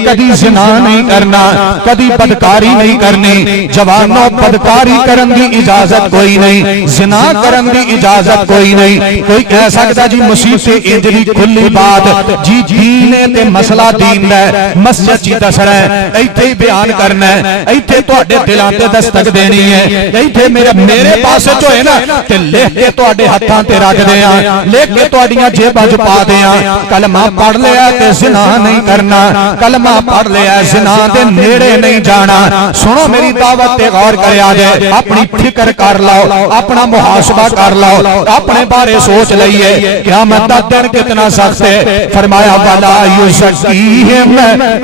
कदी जिना नहीं करना, कदी बदकारी नहीं करनी। जवानों बदकारी करन दी इजाजत कोई नहीं, जिना करन दी इजाजत कोई नहीं। कोई कह सकता जी मुसीबत इंज दी खुली बात जी दीन ते मसला दीन दा मस्जिद च दसना है, इत्थे ही बयान करना है, इत्थे तुहाडे दिलां ते दस्तक देनी है, इत्थे मेरे पास जो है ना ते लिख के तुहाडे हत्थां ते रख दे आ, लिख के तुहाडीआं जेबां च पा दे आ। कलमा पढ़ लिया ते जिना नहीं करना, कलमा पढ़ लिया जिना दे नेड़े नहीं जाना। सुनो मेरी दावत ते गौर करया जे, अपनी फिक्र कर लो, अपना मुहासबा कर लो, अपने बारे सोच लईए क़यामत दा दिन कितना सख्त है। फरमाया वाला युज़क्कीहिम,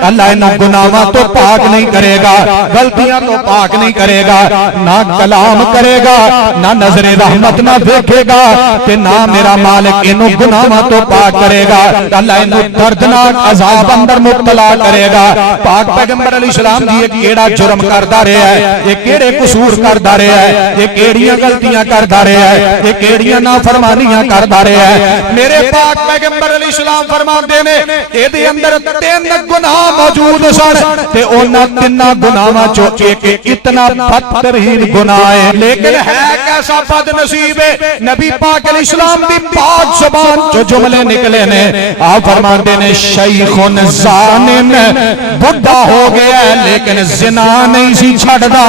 अल्लाह इन्हां गुनाहां तो पाक नहीं करेगा, गलतियां तो पाक नहीं करेगा, ना कलाम करेगा, ना नजरे रहमत ना देखेगा ते ना मेरा मालिक इन्हू गुनाहां तो पाक करेगा। अल्लाह इन्हू दर्दनाक अजाब अंदर मुब्तला करेगा। पाक पैगंबर अलैहिस्सलाम जी केड़ा जुर्म करदा रहा है, ये केड़े कसूर करदा रहा है, ये केड़ियां गलतियां करदा रहा है, ये केड़ियां नाफरमानियां करदा रहा है। मेरे पाक पैगंबर अलैहिस्सलाम फरमाते ने इहदे अंदर 3 गुनाह मौजूद सन ते उन्हां 3 गुनाहां चों एक इतना बदतरीन गुनाह है, लेकिन है कैसा बदनसीब है। नबी पाक अलैहिस्सलाम दी पाक जुबान जो जुमले निकले ने, आप फरमाते ने शैखुन ज़ानिन, बुढ़ा हो गया लेकिन जिना नहीं सी छड़दा।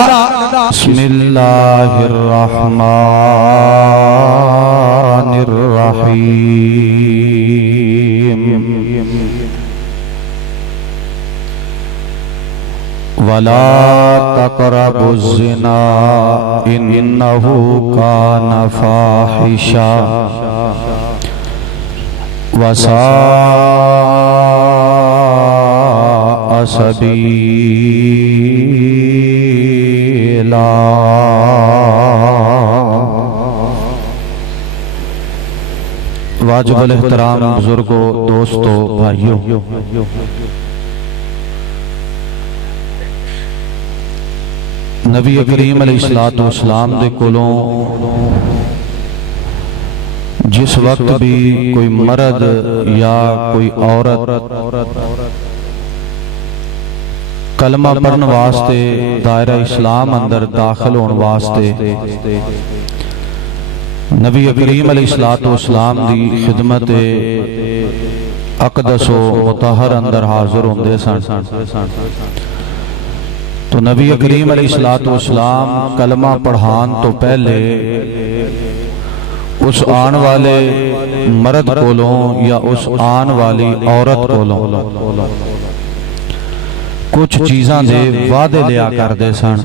बिस्मिल्लाहिर रहमानिर रहीम। वला तक़रबुज़्ज़िना इन्नहु काना फ़ाहिशा वसाअ सबीला। वाजिबुल एहतराम बुजुर्गों, दोस्तों, भाइयों, नबी करीम अलैहिस्सलातु वस्सलाम दे कोलों जिस वक्त भी कोई मर्द या कोई औरत कलमा पढ़न वास्ते दायरा इस्लाम अंदर दाखिल होने वास्ते नबी करीम अलैहिस्सलातु वस्सलाम दी खिदमत अक़दस व मुतहर अंदर हाजिर होंदे सन। तो नबी करीम अलैहिस्सलातु वस्सलाम कलमा पढ़ान तो पहले उस आन वाले मर्द कोलों या उस आन वाली औरत कोलों कुछ चीज़ां दे वादे लिया करदे सन।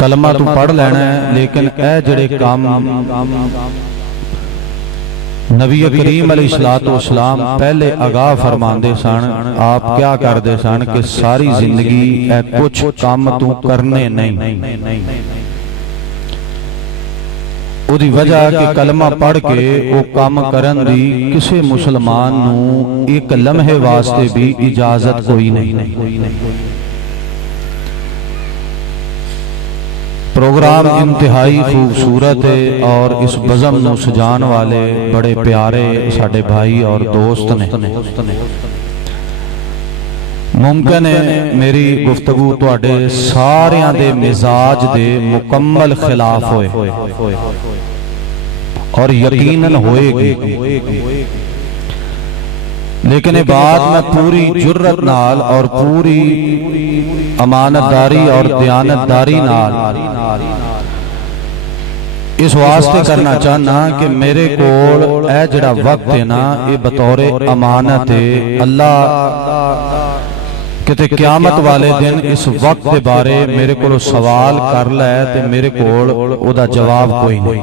कलमा तू पढ़ लेना है, लेकिन ए जड़े काम नबी करीम अलैहिस्सलातु वस्सलाम पहले आगाह फरमाते सन, आप क्या करते सन कि सारी जिंदगी ए कुछ काम तू करने नहीं। उदी वजह कि कलमा पढ़ के वो काम करन दी किसी मुसलमान नू एक लम्हे वास्ते भी इजाजत कोई नहीं। प्रोग्राम इंतहाई खूबसूरत है और इस बज़म नू सजान वाले बड़े प्यारे साडे भाई और दोस्त ने। मुमकिन है मेरी गुफ्तगू तुहाडे सारियां दे मिजाज दे मुकम्मल खिलाफ होए और यकीनन होएगी, लेकिन ये बात मैं पूरी जुर्रत नाल और पूरी अमानतदारी और दयानतदारी नाल इस वास्ते करना चाहना कि मेरे कोल ए जड़ा वक्त है ना, ये बतौरे अमानत है। अल्लाह किते क़यामत वाले दिन इस वक्त के बारे मेरे को सवाल कर लै ते मेरे कोल ओदा जवाब कोई नहीं।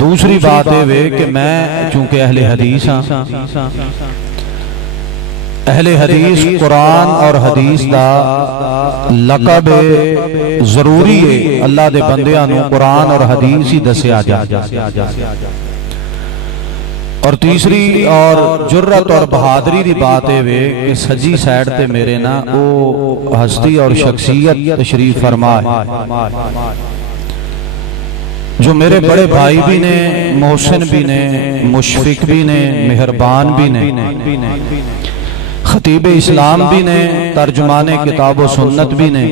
दूसरी बात यह वे कि मैं चूंकि अहले हदीस हाँ, अहले हदीस कुरान और हदीस का लकब जरूरी है। अल्लाह दे बंदियां नूं कुरान और हदीस ही दसिया जाए। और तीसरी और जुर्रत और बहादरी की बात है वे कि सजी साइड ते मेरे ना वो हस्ती और शख्सियत तशरीफ फरमा है। जो मेरे बड़े भाई भी ने, मोहसिन भी ने, मुशफिक भी ने, मेहरबान भी ने, खतीब इस्लाम भी ने, तर्जुमाने किताब व सुन्नत भी ने,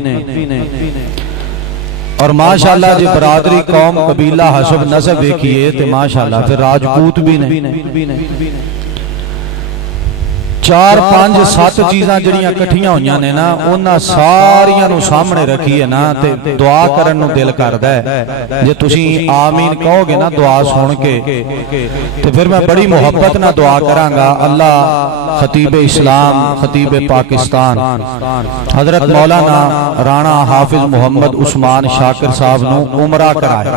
और माशाअल्लाह जी बरादरी कौम कबीला हसब नसब देखिए तो माशाअल्लाह फिर राजपूत भी ने। 4 5 7 चीज़ां जिहड़ियां इकट्ठियां होईयां ने ना उन्हां सारियां नूं सामने रखीए ना ते दुआ करन नूं दिल करदा है। जे तुसीं आमीन कहोगे ना दुआ सुन के ते फिर मैं बड़ी मुहब्बत नाल दुआ करांगा। अल्लाह खतीब इस्लाम, खतीब पाकिस्तान हजरत मौलाना राणा हाफिज मुहम्मद उस्मान शाकिर साहब नूं उमरा कराए।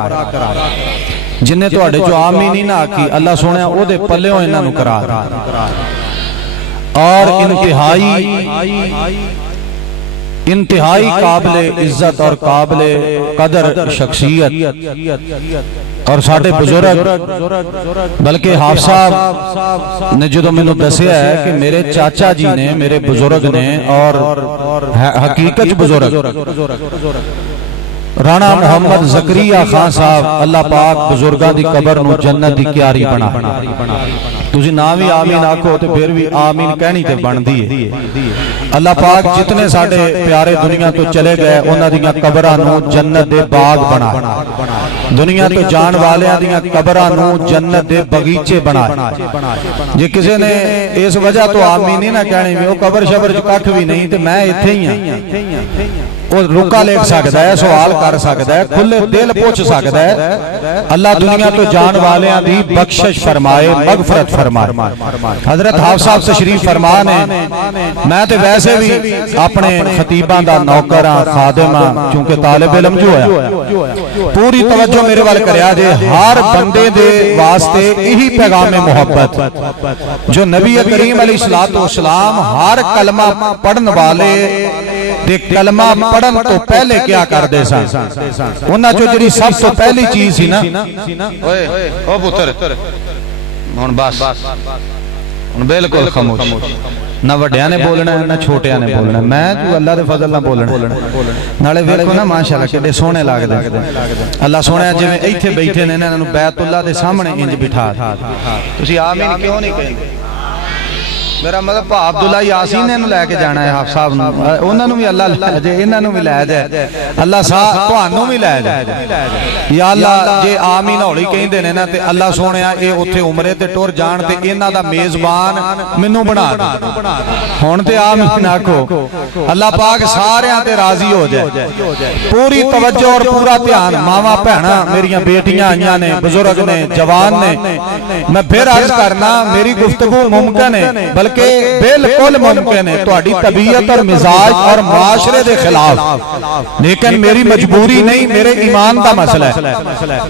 जिन्हें तुहाडे चों आमीन नहीं ना आखी अल्लाह सोहणिया ओहदे पल्लेओं इन्हां नूं करा और इंतहाई काबिले इज्जत और काबिले कदर शख्सियत और साडे बुजुर्ग बल्कि हाफिज साहब ने जो मैनू दसिया है कि मेरे चाचा जी ने, मेरे बुजुर्ग ने और हकीकत बुजुर्ग राणा मोहम्मद जकरिया खान साहब अल्लाह पाक बुजुर्गों की कबर नूं जन्नत की क्यारी बना। तुसीं ना भी आमीन आखो तो फिर भी आमीन कहनी ते बनदी है। अल्लाह पाक जितने साडे प्यारे दुनिया तो चले गए उन्हां दीयां कबरां नूं जन्नत दे बाग बना, दुनिया तो जान वालियां दीयां कबरां नूं जन्नत दे बगीचे बना। जे किसी ने इस वजह तो आमीन नहीं ना कहनी भी वो कबर शबर च कख भी नहीं तो मैं इत्थे ही हां, वो रुका लिख सकता है, सवाल कर सकता है, खुले दिल पूछ सकता है। अल्लाह दुनिया तो जान वालियां दी बख्शिश फरमाए, मगफरत फरमाए। हजरत हाफिज साहब तशरीफ फरमा ने, मैं तो वैसे भी अपने खतीबां दा नौकर हां, खादिम हां, क्योंकि तालिब इल्म जो है पूरी तवज्जो मेरे वाल करया जे हर बंदे दे वास्ते यही पैगाम मोहब्बत जो नबी करीम अलैहिस्सलातु वस्सलाम हर कलमा पढ़न वाले दे कलमा पढ़न तो पहले क्या करते सन, उन्हां चों जिहड़ी सब तो पहली चीज सी ना, ओए ओ पुत्र हुण बस हुण बिल्कुल खामोश, ना वड्डियां ने बोलना ना छोटियां ने बोलना, मैं तू अल्लाह दे फजल नाल बोलना। नाले वेखो ना माशाअल्लाह किड्डे सोहणे लगदे। अल्लाह सोहणिया जिवें इत्थे बैठे ने इन्हां नूं बैतुल्लाह दे सामने इंज बिठा तुसीं आमीन क्यों नहीं कहंदे? मेरा मतलब भा अब्दुल्ला यासीन ने लैके जाना है हाफिज साहब नूं, उन्होंने भी अल्लाह लै जाए, इन्होंने भी लै जाए, अल्लाह साहब तुहानूं भी लै जाए। या अल्लाह जे आमीन हौली कहिंदे ने ना ते अल्लाह सोहणिया ये उत्थे उमरे ते टुर जाण ते इन्हां दा मेजबान मैनूं बना दे। हुण ते आमीन आखो, अल्लाह पाक सारियां ते राजी हो जाए। पूरी तवज्जो और पूरा ध्यान मावां भैणां मेरियां बेटियां आईयां ने, बुजुर्ग ने, जवान ने, मैं फिर अर्ज करना मेरी गुफ्तगू मुमकिन है के बिल्कुल मुमकिन है तुहाडी तबीयत और मिजाज और मुआशरे के खिलाफ, लेकिन मेरी मजबूरी नहीं, मेरे ईमान का मसला है।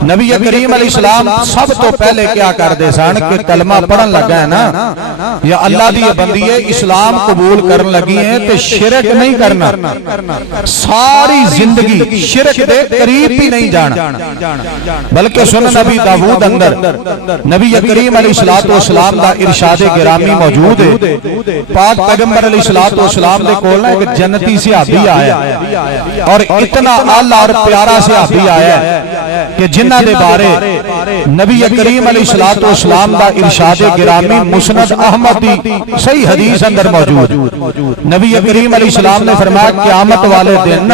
नबी करीम अलैहिस्सलाम सब तो पहले क्या करते सन कि कलमा पढ़न लगा है ना या अल्लाह दी बंदी है इस्लाम कबूल करन लगी है तो शिरक नहीं करना, सारी जिंदगी शिरक दे करीब भी नहीं जाना। बल्कि सुन नबी दाऊद अंदर नबी करीम अलैहिस्सलातु वस्सलाम दा इरशाद गिरामी मौजूद है। पाक पैगंबर अलैहिस्सलातु वस्सलाम दे कोल ना एक जन्नती सहाबी आया और इतना आला और प्यारा सहाबी आया कि जिन्हां दे बारे नबी करीम अलैहिस्सलातु वस्सलाम दा इरशाद गिरामी मुस्नद अहमद दी सही हदीस अंदर मौजूद। नबी करीम अलैहिस्सलाम ने फरमाया क़यामत वाले दिन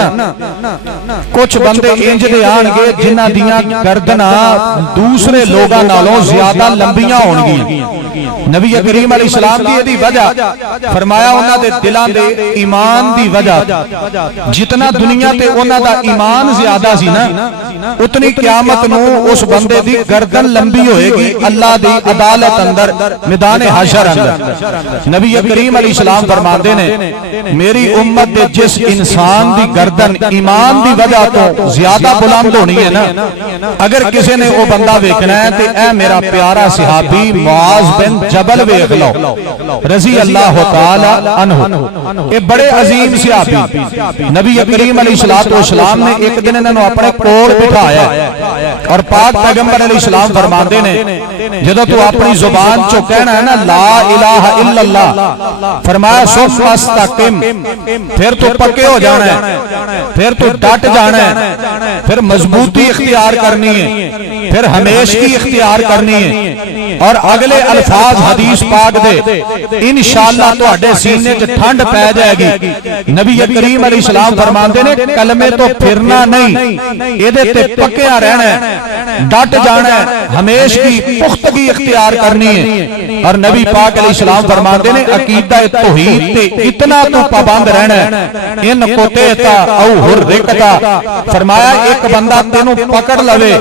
कुछ बंदे इंज दे आणगे जिन्हां दियां गर्दनां दूसरे लोगां नालों ज्यादा लंबियां होणगियां। नबी करीम अलैहिस्सलाम दी दी वजह फरमाया उन्हां दे दिलां दे ईमान दी वजह, जितना दुनिया ते उन्हां दा ईमान ज्यादा सी ना उतनी क़यामत नूं उस बंदे दी गर्दन लंबी होएगी अल्लाह दी अदालत अंदर मैदान हशर अंदर। नबी करीम अलैहिस्सलाम फरमांदे ने मेरी उम्मत दे जिस इंसान दी गर्दन ईमान दी वजह तो ज्यादा बुलंद होनी है ना, अगर किसी ने वो बंदा वेखना है तो ऐ मेरा प्यारा सहाबी मुआज बिन जबल वेख लो रजी अल्लाह तआला अन्हु। ये बड़े अजीम सहाबी नबी करीम अलैहिस्सलातु वस्सलाम ने एक दिन इन्हां नूं अपने कोल बिठाया और पाक पैगंबर अलैहिस्सलाम फरमांदे ने जदों तू अपनी जुबान चो कहना है ना ला इलाहा इल्लल्लाह, फरमाया सुम्मा इस्तकिम, फिर तू पक्के हो जाना है, फिर तू डट जाना जाना है, फिर मजबूती इख्तियार करनी है, फिर हमेशगी इख्तियार करनी है। और अगले अल्फाज हदीस पाक दे इंशाअल्लाह तुहाडे सीने च ठंड पै जाएगी। नबी करीम अलैहिस्सलाम फरमाते ने कलमे तो फिरना नहीं, इहदे ते पक्किया रहना है, डट जाना है, हमेशगी पुख्तगी इख्तियार करनी है। और नबी पाक अलैहिस्सलाम फरमाते ने अकीदा तौहीद ते इतना तो पाबंद रहना है। इन कोतेता औ हुर्रिकता, फरमाया एक बंदा तेनू पकड़ लवे,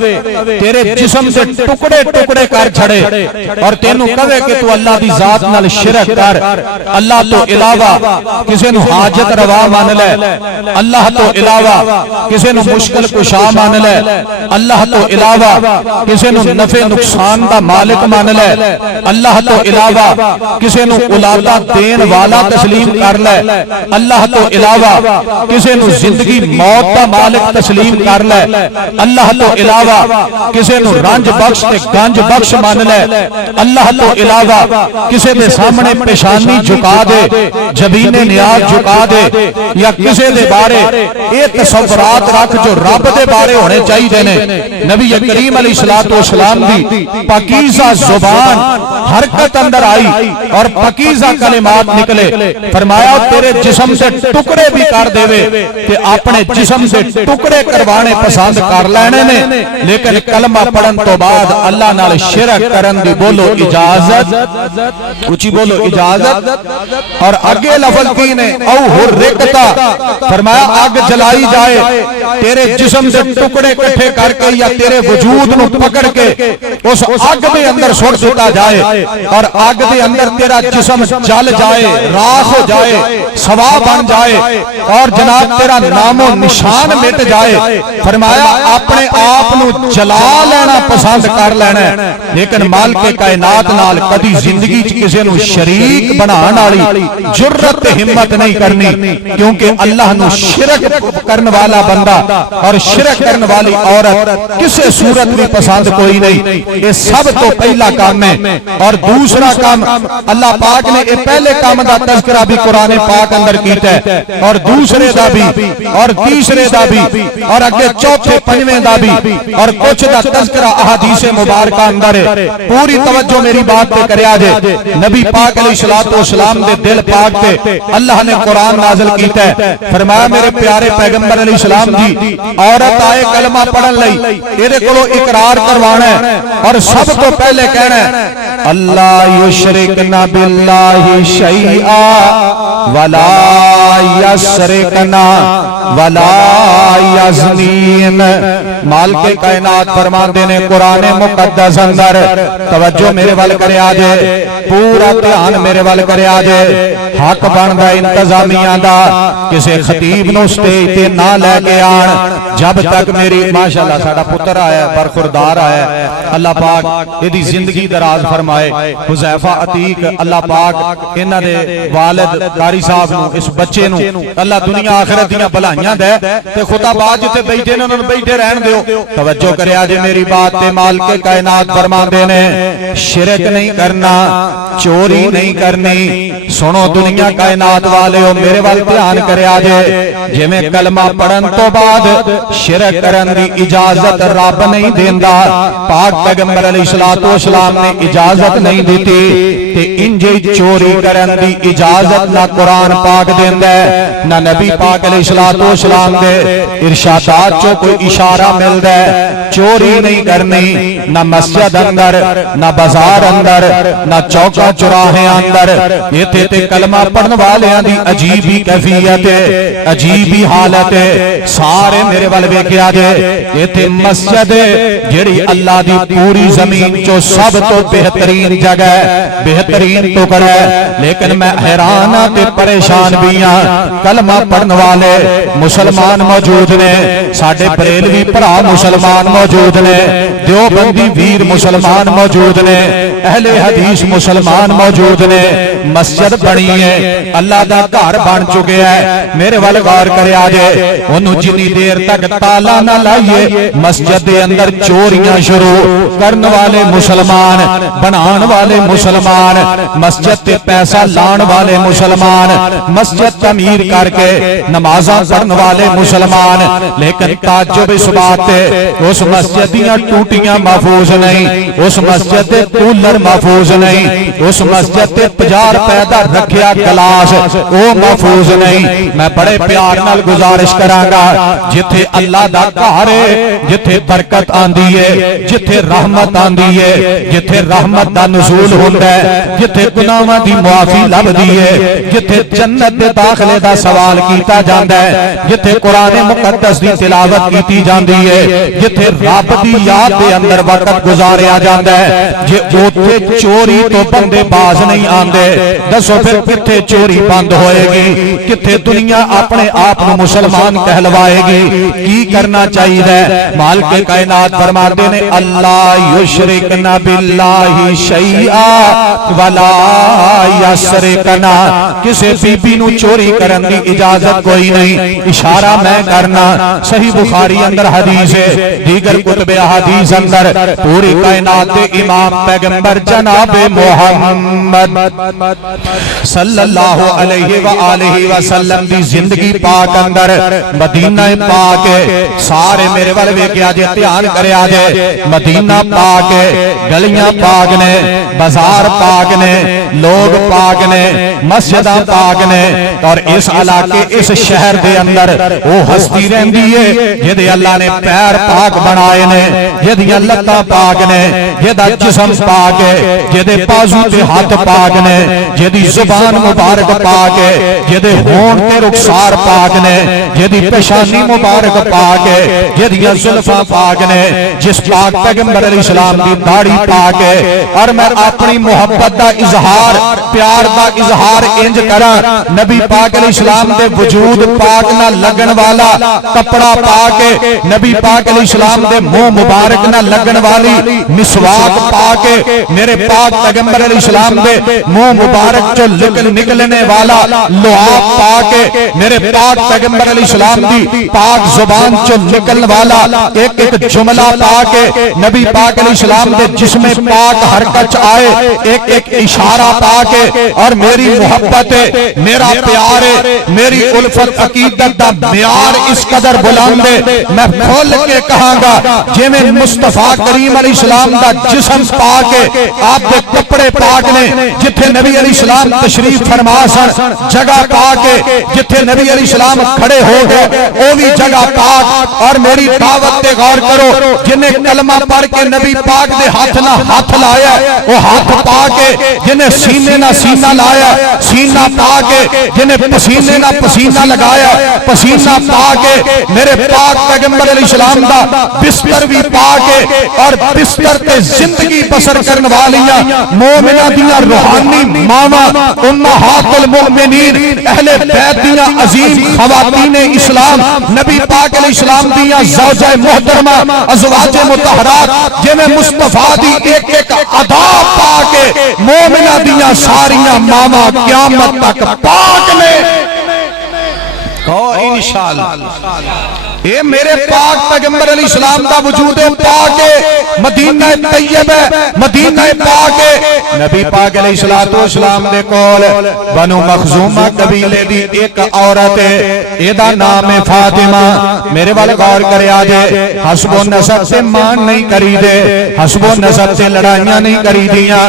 तेरे जिस्म से टुकड़े टुकड़े कर छड़े और तेनू कहे कि तू अल्लाह दी जात नाल शिरक कर, अल्लाह तो इलावा किसी नू हाजत रवा मान ले, अल्लाह तो इलावा किसी नू मुश्किल कुशा मान ले, अल्लाह तो इलावा किसी नू नफे नुकसान दा मालिक मान ले, अल्लाह तो इलावा किसी नू औलादा देन वाला तस्लीम कर ले, अल्लाह तो इलावा किसी नू जिंदगी मौत दा मालिक तस्लीम कर ले, अल्लाह तो इलावा किसी नू रंज बख्श ते गंज बख्श मान ले, अल्लाह तो इलावा किसी दे सामने पेशानी झुका दे, जबीने नियाज झुका दे, या किसी दे बारे ये तसव्वुरात रख जो रब दे बारे होने चाहिए ने। नबी करीम अलैहिस्सलातु वस्सलाम दी पाकीज़ा जुबान हरकत अंदर आई और पाकीज़ा कलिमात निकले। फरमाया तेरे जिस्म से टुकड़े भी कर देवे ते अपने जिस्म से टुकड़े करवाने पसंद कर लेने ने, लेकिन कलमा पढ़न तो बाद अल्लाह नाल शिरक करन दी बोलो इजाजत, ऊंची बोलो इजाजत। और आगे लफ्ज़ की ने औ हुर्रिकता, फरमाया आग जलाई जाए, तेरे जिस्म से टुकड़े इकट्ठे करके या तेरे वजूद नू पकड़ के उस आग के अंदर सुट दिया जाए और आग के अंदर तेरा जिस्म जल जाए, राख हो जाए, सवा बन जाए और जनाब तेरा नामो निशान मिट जाए। फरमाया अपने आप नू जला लेना पसंद कर लेना, लेकिन मालिक कायनात नाल कदी जिंदगी च किसी नू शरीक बनाने वाली जुर्रत हिम्मत नहीं करनी, क्योंकि अल्लाह नू शिरक करने वाला बंदा और शिरक करने वाली औरत किसी सूरत भी पसंद कोई नहीं। ये सब तो पहला काम है। और दूसरा काम अल्लाह पाक ने पहले काम का तज़किरा भी कुरान पाक अंदर कीता है, और दूसरे दा भी और तीसरे दा भी और अगे चौथे पंजवें दा भी और कुछ दा तज़किरा अहादीस मुबारक अंदर है। पूरी तवज्जो मेरी बात पे करया जे। नबी पाक अलैहिस्सलातु वस्सलाम दे दिल पाक ते अल्लाह ने कुरान नाज़िल कीता है। फरमाया मेरे प्यारे पैगंबर अलैहिस्सलाम जी औरत आए कलमा पढ़न लई, इहदे कोलों इकरार करवाना है और सब तो पहले कहना है अल्लाह युशरिकना बिल्लाहि शैआ वला यसरिकना वला यज़नीन। मालिक कायनात फरमाते ने कुरान मुकद्दस अंदर, तवज्जो मेरे वाल करे आजे, पूरा ध्यान मेरे वाल करे आजे। हक बनदा इंतजामिया दा किसी खतीब नूं स्टेज ते ना लैके आण जब तक मेरी माशाअल्लाह साडा पुत्र आया बरखुरदार आया, अल्लाह पाक इहदी जिंदगी दराज फरमाए। हुज़ैफा अतीक अल्लाह पाक इन्हां दे वालिद कारी साहब नूं इस बच्चे नूं अल्लाह दुनिया आखिरत दीयां भलाइयां दे ते खुदाबाद जिथे बैठे ने उन्हां नूं बैठे रहन दिओ। तवज्जो करिया जे मेरी बात ते। मालिक कायनात फरमांदे ने शिरक नहीं करना, चोरी नहीं करनी। सुनो दुनिया कायनात वालेओ मेरे वाल ध्यान करिया जे, जिवें कलमा पढ़न तो बाद शिरक करन दी इजाजत रब नहीं देंदा, पाक पैगंबर अलैहिस्सलातु वस्सलाम ने इजाजत नहीं दी ते इंजे चोरी करन दी इजाजत ना कुरान पाक देंदा है ना नबी पाक अलैहिस्सलातु वस्सलाम दे इरशादात चो कोई इशारा मिलदा है। चोरी नहीं करनी ना मस्जिद अंदर ना बाजार अंदर ना चौका चौराहे अंदर। इत्थे ते कलमा पढ़न वालियां दी अजीब ही कैफियत है, अजीब ही हालत है। सारे मेरे वाल वेखिया जे, इत्थे मस्जिद जिहड़ी अल्लाह दी पूरी जमीन चो सब तो बेहतरीन जगह है, बेहतरीन टुकड़ा है, लेकिन मैं हैरान हां ते परेशान भी हां। कलमा पढ़न वाले मुसलमान मौजूद ने, साडे बरेलवी भरा भरा मुसलमान मौजूद ने, देवबंदी वीर मुसलमान मौजूद ने, अहले हदीस मुसलमान मौजूद ने। मस्जिद बनी है, अल्लाह दा घर बन चुके है। मेरे वाल गौर करिया जे, उन्होंने जिनी देर तक ताला ना लाइए मस्जिद के अंदर चोरियां शुरू करने वाले मुसलमान, बनाने वाले मुसलमान, मस्जिद ते पैसा लाने वाले मुसलमान, मस्जिद तमीर करके नमाजा पढ़ने वाले मुसलमान। लेकिन ताज्जुब इस बात ते उस मस्जिद दियां टूटियां महफूज नहीं, उस मस्जिद दे कूलर महफूज नहीं, उस मस्जिद ते 50 रुपए दा रखिया गिलास वो महफूज नहीं। मैं बड़े प्यार नाल गुजारिश करांगा, जिथे अल्लाह दा घर है, जिथे बरकत आंदी है, जिथे रहमत आंदी है, जिथे रहमत दा नुज़ूल हुंदा है, जिथे गुनाहां दी मुआफी लभदी है, जिथे जन्नत दे दाखले दा सवाल कीता जांदा है, जिथे कुरान मुकद्दस दी तिलावत कीती जांदी है, जिथे रब दी याद दे अंदर वक्त गुजारिया जांदा है, जे ओथे चोरी तो बंदे बाज नहीं आंदे, दसो फिर किथे चोरी बंद होएगी, किथे दुनिया अपने आप को मुसलमान कहलवाएगी। की करना चाहिए? मालिक कायनात फरमाते ने अल्लाह युशरिकना बिल्लाहि शैआ वला यसरिकना, किसी बीबी नू चोरी करने की इजाजत कोई नहीं। इशारा मैं करना, सही बुखारी अंदर हदीस है, दीगर कुतुब हदीस अंदर पूरी कायनात के इमाम पैगंबर जनाब मोहम्मद सल्लल्लाहु अलैहि व आलिहि वसल्लम दी जिंदगी पाक अंदर मदीना पाक सारे मेरे वाल वेख्या जे, ध्यान करया जे, मदीना पाक गलियां पाक ने, बाजार पाक ने, लोग पाक ने, मस्जिद पाक ने। और इस इलाके इस शहर के अंदर वो हस्ती रहती है जिहदे अल्लाह ने पैर पाक बनाए ने, जिहदियां लत्तां पाक ने, जिहदा जिस्म पाक है, जिहदे बाजू ते हाथ पाक ने, जिहदी जुबान मुबारक पाक है, जिहदे होंठ ते रुखसार पाक ने, जिहदी पेशानी मुबारक पाक है, जिहदियां जुल्फां पाक ने, जिस पाक पैगंबर अलैहिस्सलाम दी दाढ़ी पाक है। और मैं अपनी मोहब्बत दा इजहार, प्यार दा इजहार इंज करा, नबी पाक अलैहिस्सलाम दे वजूद पाक ना लगन वाला कपड़ा पाक है, नबी पाक अलैहिस्सलाम दे मुंह मुबारक ना लगन वाली मिसवाक पाक है, मेरे पाक पैगंबर अलैहिस्सलाम दे मुंह मुबारक चो निकलने वाला लुआब पाक है, मेरे पाक पैगंबर अलैहिस्सलाम दी पाक जुबान चो निकलने वाला एक एक जुमला पाक है, नबी पाक अलैहिस्सलाम दे जिस्म पाक हरकत आए एक एक इशारा पाक है। और मेरी मोहब्बत है, मेरा प्यार है, मेरी उल्फत अकीदत दा म्यार इस कदर बुलंद है, मैं खोल के कहांगा जिवें मुस्तफा करीम अलैहिस्सलाम दा जिस्म पाक है, आप दे कपड़े पाक ने, जिथे नबी अलैहिस्सलाम तशरीफ फरमा सन जगह पाक है, जिथे नबी अलैहिस्सलाम खड़े हो गए वो भी जगह पाक। और मेरी दावत ते गौर करो, जिन्हें कलमा पढ़ के नबी पाक दे हाथ ना हाथ लाया वो हाथ पाक है, जिन्हें सीने ना सीना लाया सीना पाक है, जिन्हें पसीने ना पसीना लगाया पसीना पाक है। मेरे पाक पैगंबर अलैहिस्सलाम दा बिस्तर भी पाक है, और बिस्तर ते जिंदगी बसर करने वालियां मोमिना दियां रूहानी मावा उम्महातुल मुमिनीन अहले बैत दियां अजीम खवातीन इस्लाम, नबी पाक अलैहिस्सलाम दियां ज़ौजा मोहतरमा अज़वाज मुतहरात, जिन्हें मुस्तफा दी एक एक अदा पाक है, मोमिना दियां सारियां मावा क़यामत तक पाक ने। इंशाअल्लाह ये मेरे पाक पैगंबर अलैहिस्सलाम दा वजूद पाक है, मदीना तैयब है, मदीना पाक है। नबी पाक अलैहिस्सलातु वस्सलाम दे कोल बनु मखजूमा कबीले दी एक औरत है, एदा नाम है फातिमा। मेरे वाल गौर करया जे, हसबो नसब से मान नहीं करी दे, हसबो नसब से लड़ाइयां नहीं करी दियां,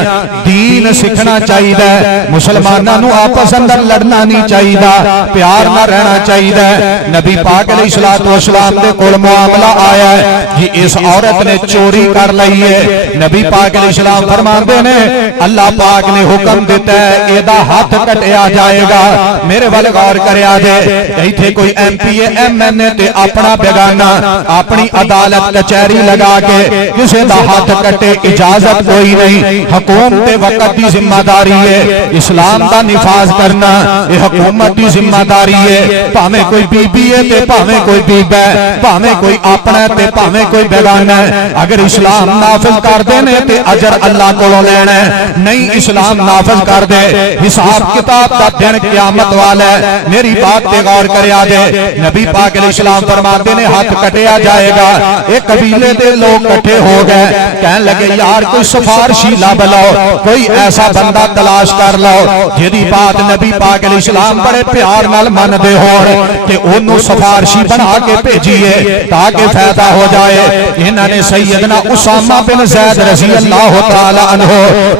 दीन सीखना चाहिए, मुसलमानां नू आपस अंदर लड़ना नहीं चाहिए, प्यार ना रहना चाहिए। नबी पाक अलैहिस्सलातु वस्सलाम दे कोल मामला आया है कि इस औरत ने चोरी कर ली है। नबी पाक अलैहिस्सलाम फरमाते ने अल्लाह पाक ने हुक्म दिता है एदा हाथ कटिया जाएगा। मेरे वाल गौर करया जे, इत्थे कोई एमपीए एमएनए ते अपना बेगाना अपनी अदालत कचहरी लगा के किसी दा हाथ कटे इजाजत कोई नहीं। हुकूमत वक्त की जिम्मेदारी है, इस्लाम का निफाज करना यह हुकूमत की जिम्मेदारी है, भावें कोई बीबी है ते भावें कोई बीबा है, भावें कोई अपना है ते भावें कोई बेगाना है। अगर इस्लाम नाफिज करते ने ते अजर अल्लाह कोलों लेना है, नहीं इस्लाम नाफिज कर दे हिसाब किताब का दिन क़यामत वाला है। मेरी बात पे गौर करिया जे, नबी पाक अलैहिस्सलाम फरमाते ने हाथ कटिया जाएगा। एक कबीले दे लोग इकट्ठे हो गए, कहने लगे यार कोई सिफारिशी ला बुलाओ, कोई ऐसा बंदा तलाश कर लो जिहदी बात नबी पाक अलैहिस्सलाम बड़े प्यार नाल मनदे होण ते ओनू सिफारिशी बना के भेजिए ताकि फायदा हो जाए। इन्होंने सैयदना उसामा बिन ज़ैद रज़ी अल्लाह तआला अन्हु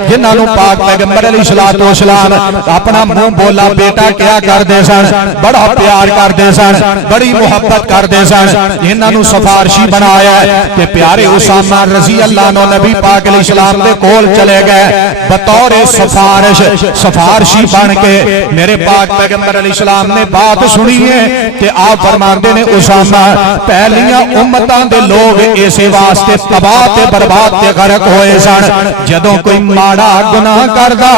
जिन्हां नूं पाक पैगंबर अलैहिस्सलातु वस्सलाम अपना मुंह बोला बेटा क्या करदे सन, बड़ा प्यार करदे सन, बड़ी मुहब्बत करदे सन। इन्हां नूं सिफारिशी बनाया ते प्यारे उसामा रज़ी अल्लाह अन्हु नबी पाक अलैहिस्सलाम दे कोल चले गए बतौर सिफारिशी बन के। मेरे पाक पैगंबर अलैहिस्सलाम ने बात सुनी है ते आप फरमाते ने उसामा पहलियां उम्मतां दे लोग इसे वास्ते तबाह ते बर्बाद ते गरक होए सन, जदों कोई माड़ा गुनाह करदा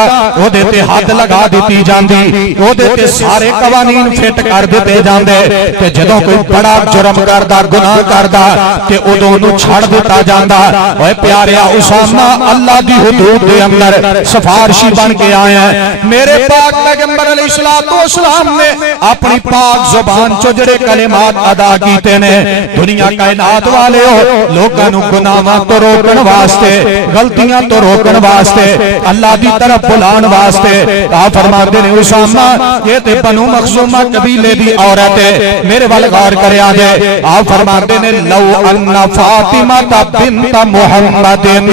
ओदे ते हद लगा दित्ती जांदी, ओदे ते सारे कवानीन फिट कर दिते जांदे ते जदों कोई बड़ा जुर्म करदा गुनाह करदा ते उदों नूं छड़ दिता जांदा। ओए प्यारिया उसामा अल्लाह दी हुदूद दे अंदर सिफारिशी बन के आए हैं। मेरे पाक पैगंबर अलैहिस्सलातु वस्सलाम ने अपनी पाक जुबान चो जड़े कलिमात अदा कीते ने दुनिया कायनात वाले हो लोगों नूं गुनाहां तो रोकण वास्ते, गलतियां तो रोकण वास्ते, अल्लाह दी तरफ बुलाण वास्ते आप फरमाते ने उसामा ये ते बनु मखज़ूमा कबीले दी औरत है। मेरे वाल गौर करया जे, आप फरमाते ने लौ अन्ना फातिमा बिन्त मुहम्मदिन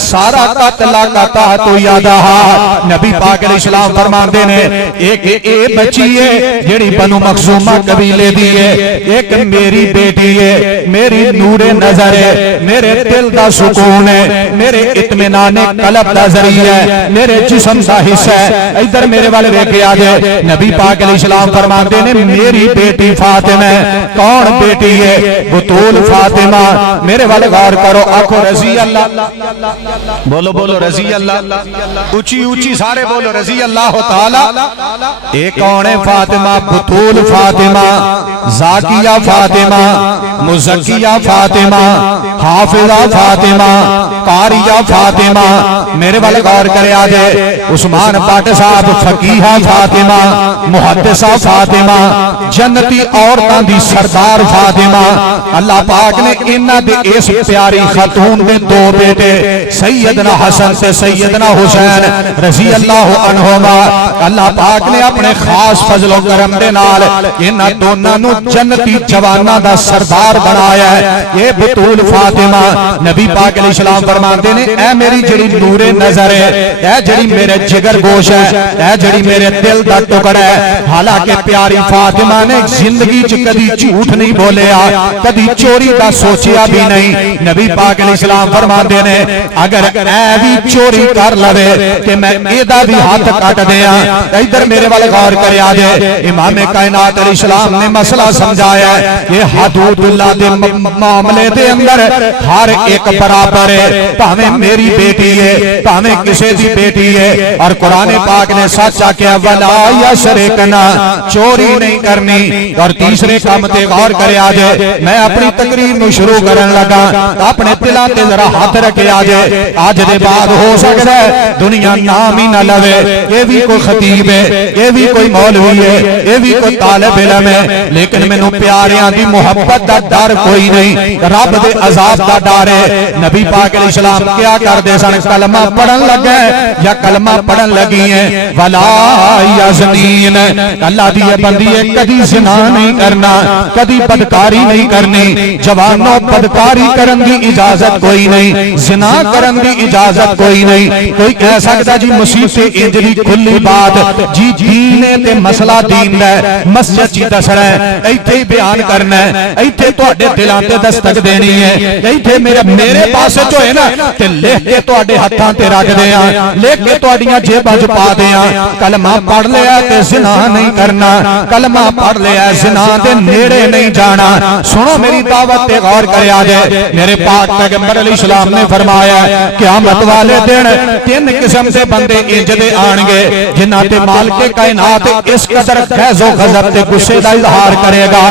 सारा कतला कता तो यादहा। नबी पाक अलैहिस्सलाम फरमाते ने एक ए बच्ची है जेड़ी बनु मखज़ूमा कबीले दी है, एक मेरी बेटी है, मेरी नूरे नजर है, मेरे दिल दा सुकून है, मेरे इत्मीनाने कल्ब दा ज़रिया है, मेरे जिस्म दा हिस्सा है। इधर मेरे वाले वेखे आ जाए, नबी पाक अलैहिस्सलाम फरमाते ने मेरी बेटी फातिमा है। कौन बेटी है? बतूल फातिमा। मेरे वाले गौर करो, आखो रज़ी अल्लाह, बोलो बोलो रज़ी अल्लाह, ऊंची ऊंची सारे बोलो रज़ी अल्लाह तआला। एक कौन है? फातिमा, बतूल फातिमा, ज़ाकिया फातिमा, मुज़क्किया फातिमा, हाफिज़ा फातिमा, कारिया फातिमा। मेरे वाले गौर करे आ जाए, उस्मान भट्ट साहब फकीहा फातिमा, मुहद्दिसा फातिमा, जन्नती औरतां दी सरदार फातिमा। अल्लाह पाक ने इन्हां दे इस प्यारी खातून दे दो बेटे सैयदना हसन ते सैयदना हुसैन रज़ी अल्लाह अन्हुमा, अल्लाह पाक ने अपने खास फजलो करम दे नाल इन्हां दोनां नूं जन्नती जवानां दा सरदार बनाया है। ये बतूल फातिमा नबी पाक अलैहिस्सलाम फरमाते ने ऐ मेरी जड़ी नूरे नजर है, ऐ जड़ी मेरे जिगर गोश है, ऐ जड़ी मेरे दिल दा टुकड़ा है। हालांकि प्यारी फातिमा ने जिंदगी च कदी झूठ नहीं बोलिया, कदी चोरी दा सोचिया भी नहीं। नबी पाक अलैहिस्सलाम फरमाते ने अगर ऐ भी चोरी कर लवे कि मैं एदा भी हाथ काट दियां। इधर मेरे वाले गौर करे आ जाए, इमाम कायनात अलैहिस्सलाम ने मसला समझाया है। ये हदूदुल्लाह दे मामले दे अंदर हर एक बराबर है, भावें मेरी बेटी है भावें किसी दी बेटी है। और कुरान पाक ने सच आख्या वला यशरिकना, चोरी नहीं करनी। और तीसरे काम ते गौर करे आ जाए, मैं अपनी तकरीर नु शुरू करन लगा, अपने दिलां ते जरा हाथ रखे आ जाए। आज दे बाद हो सकदा है दुनिया नाम ही ना लवे, ये भी कोई खतीब है, ये भी कोई मौलवी है, ये भी कोई तालिब इल्म है, लेकिन मैनू प्यारियां दी मुहब्बत दा डर कोई नहीं, रब दे अजाब दा डर है। नबी पाक अलैहिस्सलाम क्या करदे सन? कलमा पढ़न लगे या कलमा पढ़न लगी है वला यज़नीन, अल्लाह दी बंदी है कदी ज़िना नहीं करना, कदी बदकारी नहीं करनी। जवानों बदकारी करन दी इजाजत कोई नहीं, ज़िना करन दी इजाजत कोई नहीं। कोई कह सकदा जी मुसीबत इंज दी खुली बात जी दीन है ते मसला दीन दा है, मस्जिद च दसना है, इत्थे ही बयान करना है, इत्थे तुहाडे दिलां ते दस्तक देनी है, इत्थे मेरे पास जो है ना ते लिख के तुहाडे हत्थां ते रख दियां, लिख के तुहाडीआं जेबां च पा दियां। कलमा पढ़ लिया ते ज़िना नहीं करना, कलमा पढ़ लिया ज़िना दे नेड़े नहीं जाना। सुनो मेरी दावत ते गौर करे आ जाए, मेरे पाक पैगंबर अलैहिस्सलाम ने फरमाया क़यामत वाले दिन तीन किस्म के बंदे इंज दे आणगे जिन्हां ते मालिक कायनात इस कदर ग़ज़ब ते गुस्से दा इज़हार करेगा।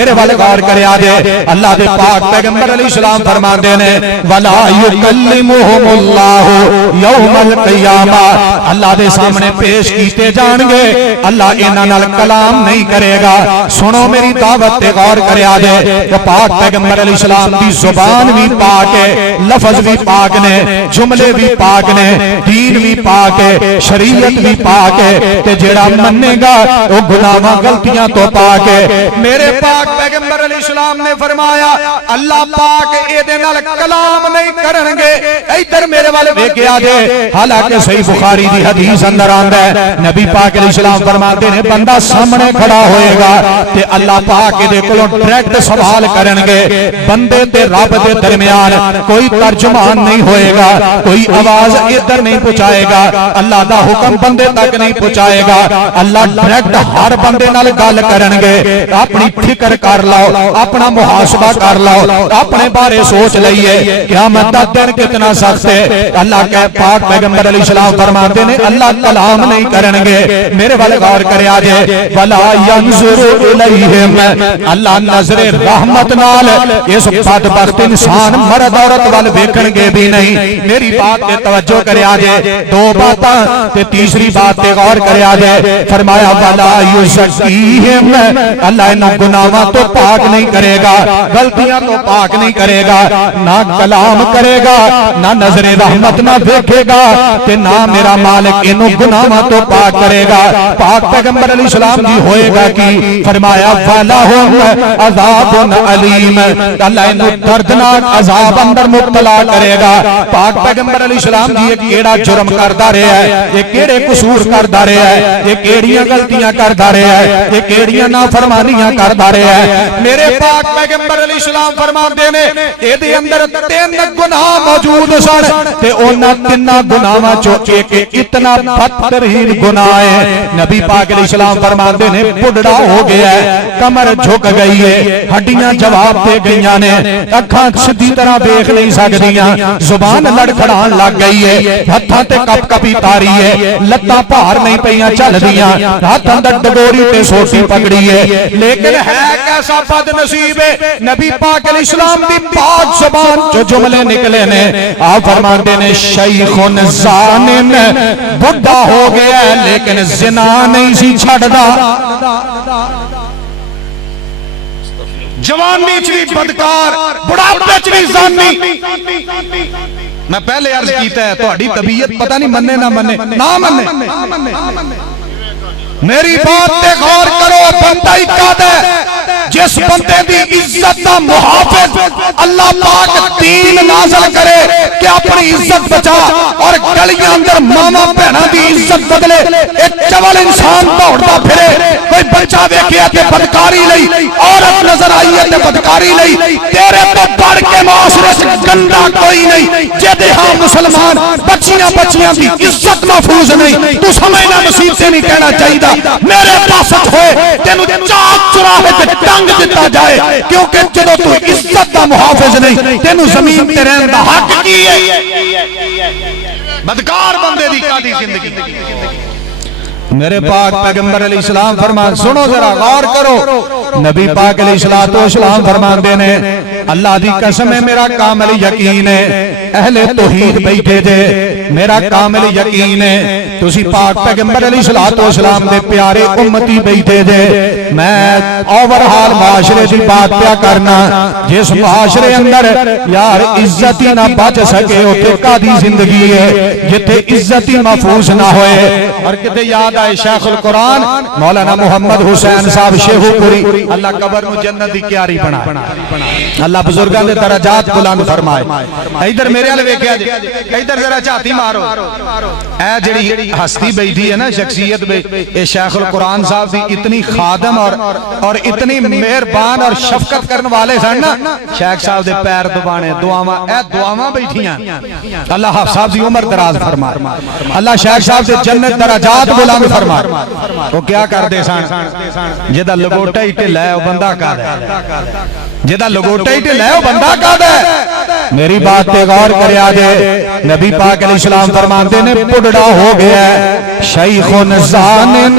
मेरे वाले गौर करया जे अल्लाह दे पाक पैगंबर अलैहिस्सलाम फरमाते ने वला युकल्लिमुहुमुल्लाहु यौमल क़ियामा अल्लाह दे सामने पेश कीते जाणगे अल्लाह इन्हां नाल कलाम नहीं करेगा। सुनो मेरी दावत ते गौर करया जे पाक पैगंबर अलैहिस्सलाम दी जुबान भी पाक है, लफज भी पाक ने, जुमले भी पाक ने, दीन भी पाक है, शरीयत भी पाक है ते जेड़ा मन्नेगा वो गुनाहां गलतियां तो पाक है। मेरे पाक पैगंबर अलैहिस्सलाम ने फरमाया अल्लाह पाक इहदे नाल कलाम नहीं करनगे। इधर मेरे वाले वेखिया जे हालांकि सही बुखारी दी हदीस अंदर आंदा है नबी पाक अलैहिस्सलाम फरमाते ने बंदा सामने खड़ा होएगा ते अल्लाह पाक इहदे कोलों डायरेक्ट सवाल करनगे। बंदे ते रब दे दरमियान कोई तर्जुमान नहीं होएगा, कोई आवाज इधर नहीं पहुंचाएगा, अल्लाह दा हुक्म बंदे तक नहीं पहुंचाएगा। अल्लाह डायरेक्ट हर बंदे नाल गल करनगे। अपनी फिक्र कर लो, अपना मुहासबा कर लो, अपने बारे सोच लइए क़यामत दा दिन कितना सख्त है। अल्लाह के पाक पैगंबर अलैहिस्सलाम फरमाते ने अल्लाह कलाम नहीं करनगे। मेरे वाले गौर करया जे वला यंजुरु इलैहिम अल्लाह नजरे रहमत नाल इस बदबख्त इंसान मर्द औरत वाल वेखणगे भी नहीं। मेरी बात पे तवज्जो करया जे दो बातां ते तीसरी बात पे गौर करया जे फरमाया वला युज़क्कीहिम अल्लाह इन्हां गुनाहां तो पाक नहीं करेगा, गलतियां तो पाक नहीं करेगा, ना कलाम करेगा, ना नजरे रहमत ना देखेगा ते ना मेरा मालिक इन्हों गुनाहां तो पाक करेगा। पाक पैगंबर अलैहिस्सलाम जी होएगा कि फरमाया फलहुम अज़ाबुन अलीम अल्लाह इन्हों दर्दनाक अजाब अंदर मुब्तला करेगा। पाक पैगंबर अलैहिस्सलाम जी केड़ा जुर्म करदा रहा है, ये केड़े कसूर करदा रहा है, ये केड़ियां गलतियां करदा रहा है, ये केड़ियां नाफरमानियां करदा रहा है। मेरे पाक पैगंबर अलैहिस्सलाम फरमाते ने इहदे अंदर तीन गुनाह मौजूद सन ते उन्हां तिन्नां गुनाहां चों एक इतना बदतरीन गुनाह है। नबी पाक अलैहिस्सलाम फरमाते ने बुढ़ड़ा हो गया है, कमर झुक गई है, हड्डियां जवाब दे गईयां ने, अखां सीधी तरह देख नहीं सकदियां, जुबान लड़खड़ान लग गई है, हत्थां ते कपकपी तारी है, लत्तां भार नहीं पईयां चलदियां, हाथ अंदर डगोरी ते सोटी पकड़ी है। लेकिन है कैसा बदनसीब है नबी पाक अलैहिस्सलाम दी पाक जुबान जो जुमले निकले ने आप फरमाते ने शैखुन ज़ानिन बुढ़ा हो गया लेकिन जिना नहीं सी छड़दा, जवानी च भी बदकार, बुढ़ापे च भी ज़ानी। मैं पहले अर्ज कीता है तुहाडी तबीयत पता नहीं मन्ने ना मन्ने ना मन्ने। मेरी बात पे गौर करो, बंदा ही काद है जिस बंदे दी इज्जत दा मुहाफिज अल्लाह पाक दीन नाज़िल करे कि अपनी इज्जत बचा और गलियां अंदर मामा भैणा दी इज्जत बदले। एक चवल इंसान दौड़दा फिरे, कोई बच्चा वेखिया ते बदकारी लई, औरत नजर आई है ते बदकारी लई, तेरे तो बढ़ के माशरे च गंदा कोई नहीं जेदे हां मुसलमान बच्चियां बच्चियां दी इज्जत महफूज नहीं। तू समझना मुसीबत नहीं कहना चाहिए मेरे पास होए तेनू चाक चुराहे ते टंग दिता जाए, क्योंकि जदों तू इज्जत दा मुहाफिज नहीं तेनू जमीन ते रहन दा हक की है। बदकार बंदे दी कादी जिंदगी। मेरे पाक पैगंबर अलैहिस्सलाम फरमान सुनो जरा गौर करो, नबी पाक अलैहिस्सलाम फरमाते ने अल्लाह दी कसम है मेरा कामिल यकीन है, अहले तौहीद बैठे जे मेरा कामिल यकीन है, तुसी पाक पैगंबर अलैहिस्सलाम दे प्यारे उम्मती बैठे जे। मैं ओवरऑल माशरे की बात क्या करना, जिस माशरे अंदर यार इज्जत ही ना बच सके उथे कादी जिंदगी है, जिथे इज्जत ही महफूज ना होए। और किते याद आए शेखुल कुरान मौलाना मोहम्मद हुसैन साहब शेखुपुरी अल्लाह कबर नु जन्नत दी क्यारी बना, अल्लाह बुजुर्गां दे दरजात बुलंद फरमाए। इधर मेरे वाले वेखिया इधर जरा झाती मारो, ए जेड़ी हस्ती बैठी है ना शख्सियत ये शेखुल कुरान साहब दी इतनी खादम और इतनी मेहरबान और शफकत करने वाले सन ना, शेख साहब दे पैर दबाने दुआवां ए दुआवां बैठियां। अल्लाह साहब दी उम्र दराज फरमाए, अल्लाह शेख साहब दे जन्नत दरजात बुलंद फरमाए। वो क्या करदे सन जेदा लगोटा ही ढिला है ओ बंदा कादा, जेदा लगोटा ही ढिला है ओ बंदा कादा। मेरी बात पे गौर करिया जे। नबी पाक अलैहिस्सलाम फरमाते ने बुढ़ड़ा हो गया शैखुन ज़ानिन,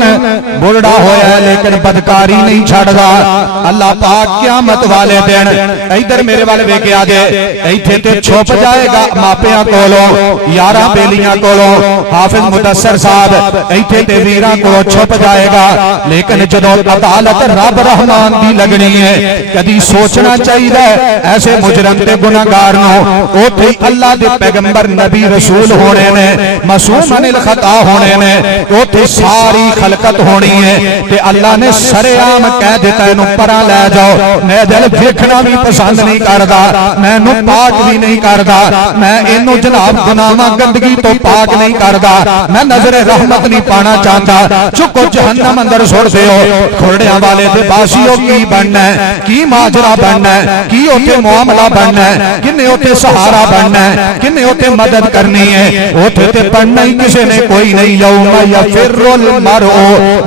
बुढ़ड़ा होया है लेकिन बदकारी नहीं छड़दा। अल्लाह पाक क़यामत वाले दिन इधर मेरे वाले वेख्या जे इत्थे ते छुप जाएगा मापियां कोलों, यारां बेलियां कोलों, हाफिज मुदस्सर साहब इत्थे ते वीरां कोलों छुप जाएगा। लेकिन जदों अदालत रब रहमान दी लगनी है, कदी सोचना चाहिए ऐसे मुजरम ते गुनाहगार नूं उत्थे अल्लाह दे पैगंबर नबी रसूल होने ने, मासूम अनिल खता होने ने, उत्थे सारी खलकत होनी है ते अल्लाह ने सरेआम कह दिता इनू परा लै जाओ। मैं दिल देखना भी पसंद नहीं करता, मैं इनू पाक भी नहीं करता, मैं इनू जनाब गुनाहां गंदगी तो पाक नहीं करता, मैं नजरे रहमत नहीं पाना चाहता। चुको जहन्नम अंदर सुट दिओ। खुरड़ियां वाले ते बासियों की बनना है, की माजरा बनना है, की उत्थे मुआमला बनना है, किन्ने उत्थे सहारा बनना है, किन्ने उत्थे मदद करनी है, उत्थे ते पढ़ना ही किसी ने कोई नहीं। यौमा यफिरुल मरउ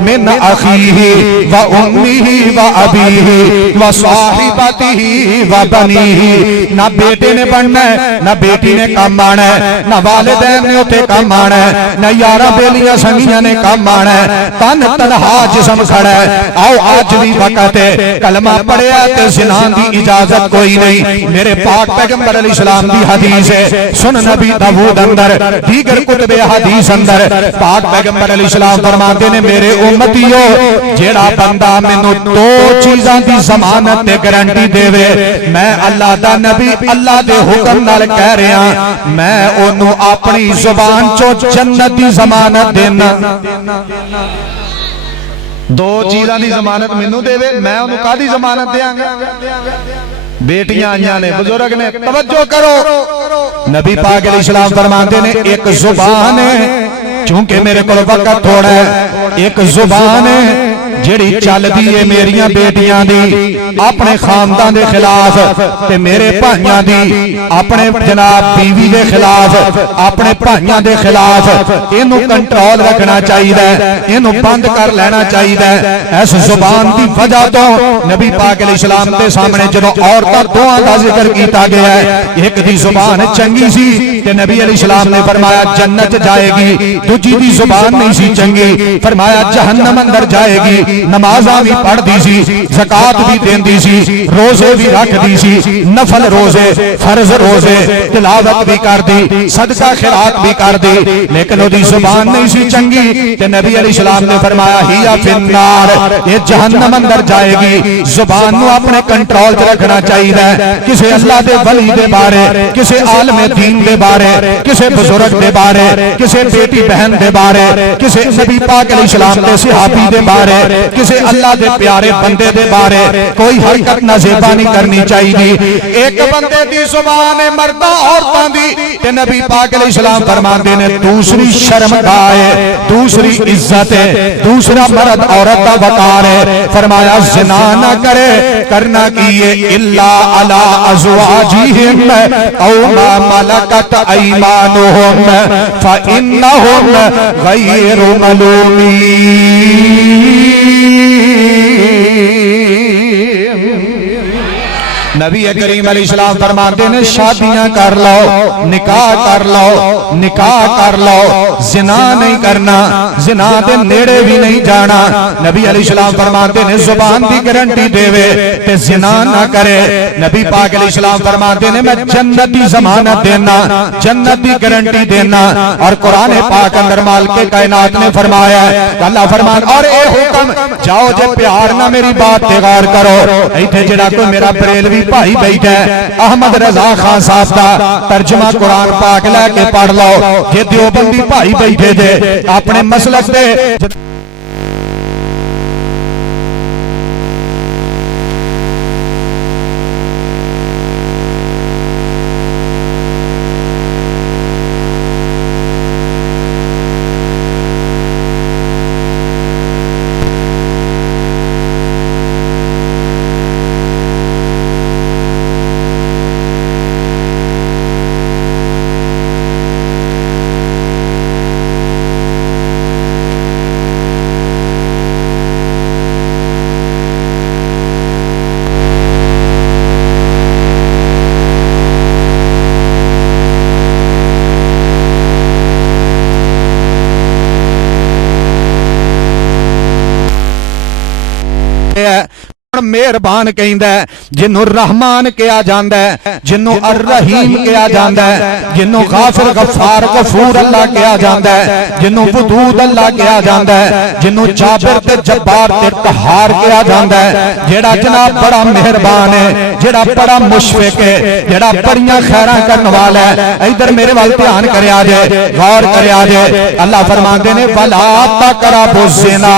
मिन अखीही व उम्मीही व अबीही व साहिबतिही व बनीही। ना बेटे ने बनना है, ना बेटी ने काम आना है, ना वालिदैन ने उत्थे काम आना है, ना यारा बेलियां संगियां ने काम आना है। तन तनहा जिस्म खड़ा है। आओ आज भी वक्त है, कलमा पढ़िया ते ज़िना दी इजाजत कोई नहीं। मेरे पाक पैगंबर अलैहिस्सलाम दी हदीस है, सुन नबी दाऊद अंदर, दीगर कुतबे हदीस अंदर पाक पैगंबर अलैहिस्सलाम फरमाते ने मेरे उम्मतियो जेड़ा बंदा मैनू दो चीज़ां दी ज़मानत ते गारंटी देवे, मैं अल्लाह दा नबी अल्लाह दे हुक्म नाल कह रहा, मैं ओनू अपनी जुबान चो जन्नत दी ज़मानत देना। दो चीज़ां दी ज़मानत मैनू देवे, मैं ओनू कादी ज़मानत देंगा? बेटियां आईयां ने, बुजुर्ग ने, तवज्जो करो। नबी पाक अलैहिस्सलाम फरमाते ने एक जुबान है, चूंकि मेरे को वक्त थोड़ा है, एक जुबान है जिहड़ी चलदी है मेरियां बेटियां दी अपने खानदान दे खिलाफ ते मेरे भाइयां दी अपने जनाब बीवी दे खिलाफ, अपने भाइयां दे खिलाफ। इनू कंट्रोल रखना चाहिए, इनू बंद कर लेना चाहिए। इस जुबान की वजह तो नबी पाक अलैहिस्सलाम के सामने जो औरतां दोहां दा जिक्र किया गया है, एक दी जुबान चंगी सी ते नबी अलैहिस्सलाम ने फरमाया जन्नत जाएगी, दूजी दी जुबान नहीं सी चंगी, फरमाया जहन्नम अंदर जाएगी। नमाज़ां भी पढ़दी सी, ज़कात भी देंदी सी, रोजे भी रखदी सी, नफल रोजे, फर्ज रोजे, तिलावत भी करदी, सदका खैरात भी करदी, लेकिन ओदी जुबान नहीं सी चंगी ते नबी अलैहिस्सलाम ने फरमाया हिया फिन्नार, ये जहन्नम अंदर जाएगी। जुबान नू अपने कंट्रोल च रखना चाहिए। किसी अल्लाह दे वली दे बारे, किसी आलमे दीन दे बारे, किसी बुजुर्ग दे बारे, किसी बेटी बहन दे बारे, किसी नबी पाक अलैहिस्सलाम दे सहाबी दे बारे, किसी अल्लाह दे प्यारे बंदे दे बारे कोई हरकत नाजेबा नहीं करनी चाहिए। एक बंदे दी जुबान है मर्दा औरतां दी ते नबी पाक अलैहिस्सलाम फरमाते ने दूसरी शर्मगाह है, दूसरी इज्जत है, दूसरा मर्द औरत का वकार है। फरमाया ज़िना ना करे, करना किए इल्ला अला अज़वाजिहिम औ मा मलकत अयमानुहुम फ़इन्नहुम गैरु मलूमीन। नबी करीम अलैहिस्सलाम फरमाते ने शादियां कर लो, निकाह कर लो, निकाह कर लो, जिना नहीं करना, जिना दे नेड़े भी नहीं जाना। नबी अलैहिस्सलाम फरमाते ने जुबान की गारंटी देवे ते जिना ना करे। नबी पाक अलैहिस्सलाम फरमाते ने मैं जन्नत की जमानत देना, जन्नत की गारंटी देना। और कुरान पाक अंदर मालिक कायनात ने फरमाया, अल्लाह फरमान और ए हुक्म जाओ जे प्यार ना मेरी बात ते गौर करो। इत्थे जेड़ा कोई मेरा बरेलवी भाई बैठा है अहमद रजा खान साहब का तर्जमा कुरान पाक लैके पढ़ लो। जे देवबंदी भाई बैठे जे अपने मसलक दे मेहरबान कहंदा है, जिन्हों रहमान कहा जाता है, जिन्हों अर रहीम कहा जाता है, जिन्हों गाफिर गफार गफूर अल्लाह कहा जाता है, जिन्हों वदूद अल्लाह कहा जाता है, जिन्हों जाबिर ते जब्बार ते कहार कहा जाता है, जेड़ा जनाब बड़ा मेहरबान है, जेड़ा बड़ा मुशफिक है, जेड़ा बड़ियां खैरां करने वाला है। इधर मेरे वाल ध्यान करया जे, गौर करया जे। अल्लाह फरमाते ने वला तकरबु ज़िना,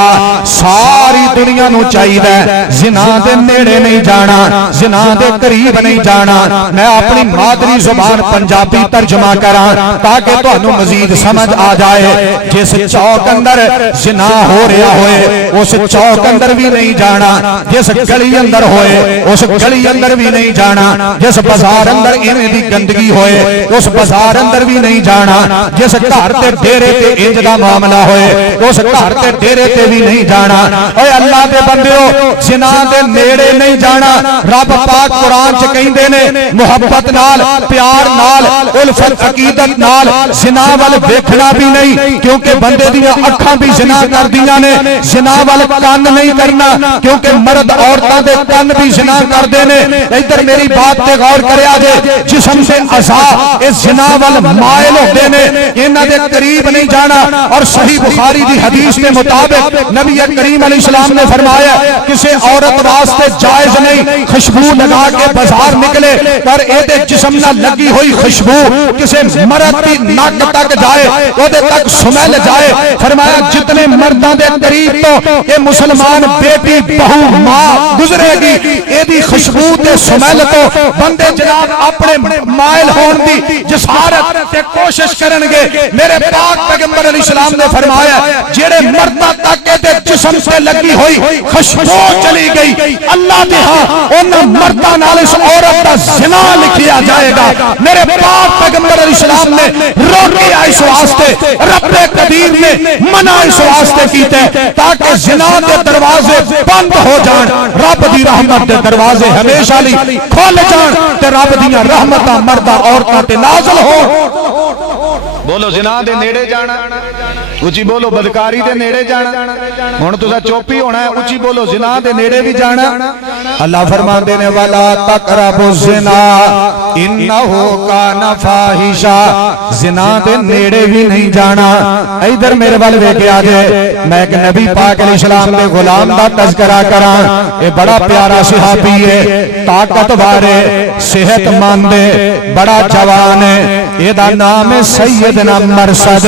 सारी दुनिया नूं चाहिए ज़िना दे नेड़े नहीं जाना, ज़िना दे करीब नहीं जाना। मैं अपनी मादरी जुबान पंजाबी तर्जमा करा ताकि तुहानू मजीद समझ आ जाए। जिस चौक अंदर ज़िना हो रहा होए उस चौक अंदर भी नहीं जाना, जिस गली अंदर होए उस गली अंदर भी नहीं जाना, जिस बाजार अंदर इवें दी गंदगी होए उस बाजार अंदर भी नहीं जाना, जिस घर ते डेरे ते इंज दा मामला होए उस घर ते डेरे ते भी नहीं जाना। ओए अल्लाह दे बंदेओ, ज़िना दे नेड़े नहीं जाना। रब पाक कुरान च कहंदे ने मुहब्बत नाल, प्यार नाल, उल्फत अकीदत नाल ज़िना वल देखना भी नहीं, क्योंकि बंदे दियां अखां भी ज़िना करदियां ने। ज़िना वल कान नहीं करना, क्योंकि मर्द औरतां दे कान भी ज़िना करदे ने। इधर मेरी बात ते गौर करया जे, जिस्म से अज़ा इस ज़िना वल माइल होंदे ने, इन्हां दे करीब नहीं जाना। और सही बुखारी दी हदीस के मुताबिक नबी करीम अलैहिस्सलाम ने फरमाया, किसी औरत वास्ते जायज नहीं खुशबू लगा के बाजार निकले पर एदे जिस्म नाल लगी हुई खुशबू किसी मर्द दी नक तक जाए, ओदे तक सुमैल जाए। फरमाया जितने मर्दां दे करीब तो ये मुसलमान बेटी बहू मां गुजरेगी, एदी खुशबू ते सुमैल तो बंदे जनाब अपने माइल होण दी जसारत ते कोशिश करनगे। मेरे पाक पैगंबर अलैहिस्सलाम ने फरमाया, जेड़े मर्दां तक एदे जिस्म से लगी हुई खुशबू चली गई, अल्लाह दे हां उन मर्दां नाल इस औरत दा ज़िना लिखिया जाएगा। मेरे पाक पैगंबर अलैहिस्सलाम ने रोकिया इस वास्ते, रब्बे कदीर ने मना इस वास्ते कीते ताकि ज़िना दे दरवाजे बंद हो जान, रब दी रहमत दे दरवाजे हमेशा लई खुल जान ते रब दीयां रहमतां मर्दां औरतां ते नाज़िल होण। बोलो ज़िना दे नेड़े जाना, उची बोलो बदकारी दे नेड़े जाना। हुण तुसा चुप ही होना है, उची बोलो ज़िना दे नेड़े भी जाना। अल्लाह फरमांदे ने वला तकरबु ज़िना इन्नहु काना फाहिशा, ज़िना दे नेड़े भी नहीं जाना। इधर मेरे वाल वेखे आ जाए, मैं एक नबी पाक अलैहिस्सलाम दे गुलाम दा तज़किरा करा। ये बड़ा प्यारा सहाबी है, ताकतवर है, सेहतमंद है, बड़ा जवान है। एदा नाम है सैयदना मरसद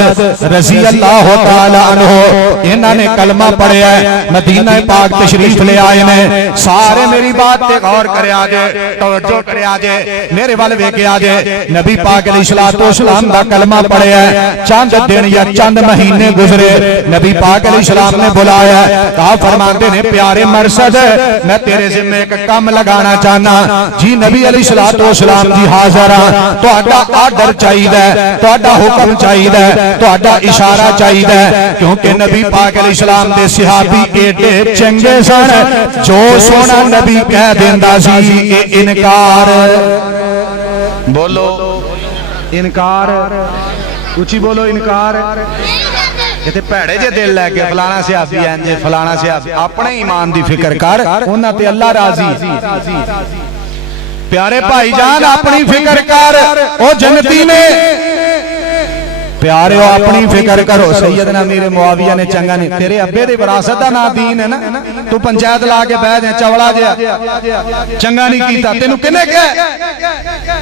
रज़ी अल्लाह तआला अन्हु। इन्होंने कलमा पढ़िया, मदीना पाक तशरीफ ले आए ने। सारे मेरी बात पे गौर करया जे, तवज्जो करया जे, मेरे वाल वेखिया जे। नबी पाक अलैहिस्सलातु वस्सलाम दा कलमा पढ़िया, चंद दिन या चंद महीने गुजरे, नबी पाक अलैहिस्सलाम ने बुलाया। कहा फरमाते ने प्यारे मरसद, मैं तेरे ज़िम्मे एक काम लगाना चाहना। जी नबी अलैहिस्सलातु वस्सलाम जी हाज़र हां, तुहाडा आर्डर चाहिए, तुहाडा हुक्म चाहिए, तुहाडा इशारा चाहिए। क्योंकि नबी पाक अलैहिस्सलाम दे सहाबी एडे चंगे सन, जो सोना नबी कह देंदा सी कि इनकार, बोलो इनकार, उची बोलो इनकार। किते भैड़े जे दिल लैके फलाना सहाबी इंज फलाना सहाबी, अपने ईमान दी फिक्र कर, उन्हां ते अल्लाह राजी। प्यारे भाईजान अपनी फिक्र कर, ओ जन्नती ने। प्यारे अपनी फिक्र करो। सैयदना मीर मुआविया ने चंगा नहीं, तेरे अब्बे दी विरासत दा नाम दीन है ना, तू पंचायत ला के बह जा चवड़ा जिहा, चंगा नहीं कीता। तेनू किने कहा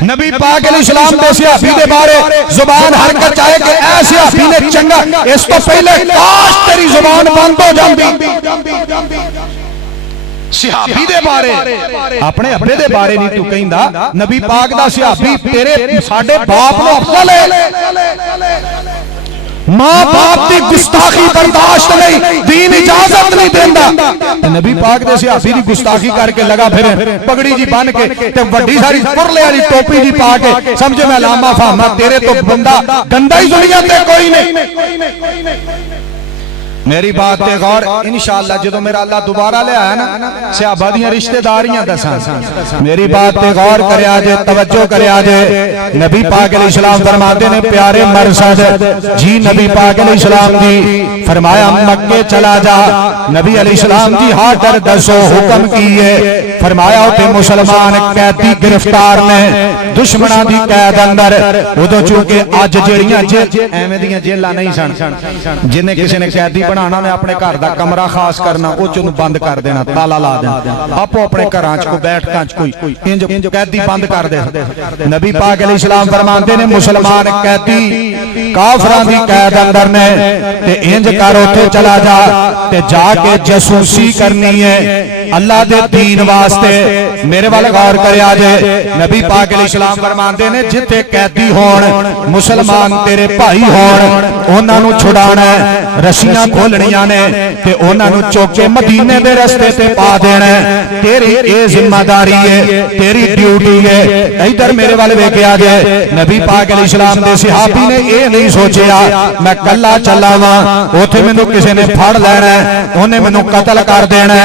नबी पाक अलैहिस्सलाम दे सहाबी दे बारे जुबान हरकत चाहे कि ऐ सहाबी ने चंगा, इस तो पहले काश तेरी जुबान बंद हो जाती। सहाबी दे बारे, अपने अब्बे दे बारे नहीं तू कहंदा, नबी पाक दा सहाबी तेरे साडे बाप नो अफजल है। मां बाप की गुस्ताखी बर्दाश्त नहीं, दीन इजाजत नहीं देंदा। नबी पाक दे सहाबी दी गुस्ताखी करके लगा फिर पगड़ी जी बन के ते वड्डी सारी पुरले वाली टोपी जी पा के, समझे मैं लामा फामा, तेरे तो बंदा गंदा ही दुनिया ते कोई नहीं। मेरी बात ते गौर इंशाअल्लाह जो मेरा अल्लाह दोबारा ले आया ना सहाबा दी रिश्तेदारियां दसा मेरी बात ते गौर करया जे तवज्जो करया जे नबी पाक अलैहिस्सलाम फरमाते ने प्यारे मरसद जी नबी पाक अलैहिस्सलाम जी फरमाया मक्के चला जा नबी अलैहिस्सलाम जी हाटर दसो हुक्म कीए फरमाया उते मुसलमान कैदी गिरफ्तार ने दुश्मनां दी कैद अंदर उदों चूंकि अज जेड़ियां एवें दियां जेलां नहीं सन जिन्हें किसी ने कैदी बनाना ने अपने घर दा कमरा खास करना वो चों बंद कर देना ताला ला देना आपो अपने घरां च कोई बैठकां च कोई इंज कैदी बंद कर दे नबी पाक अलैहिस्सलाम फरमांदे ने मुसलमान कैदी काफरां दी कैद अंदर ने ते इंज कर उथे चला जा ते जाके जासूसी करनी है अल्लाह दे दीन वास्ते मेरे वाल गौर करया जे नबी पाक अलैहिस्सलाम फरमांदे ने जिथे कैदी होण मुसलमान तेरे भाई होण उन्हां नूं छुड़ाना रस्सियां खोलणियां ने ते उन्हां नूं चुक के मदीने दे रस्ते ते पा देना तेरी ये जिम्मेदारी है तेरी ड्यूटी है इधर मेरे वाल वेखिया जे नबी पाक अलैहिस्सलाम दे सहाबी ने ये नहीं सोचिया मैं कल्ला चला वां उथे मैनूं किसी ने फड़ लैणा उन्हें मैनूं कतल कर देना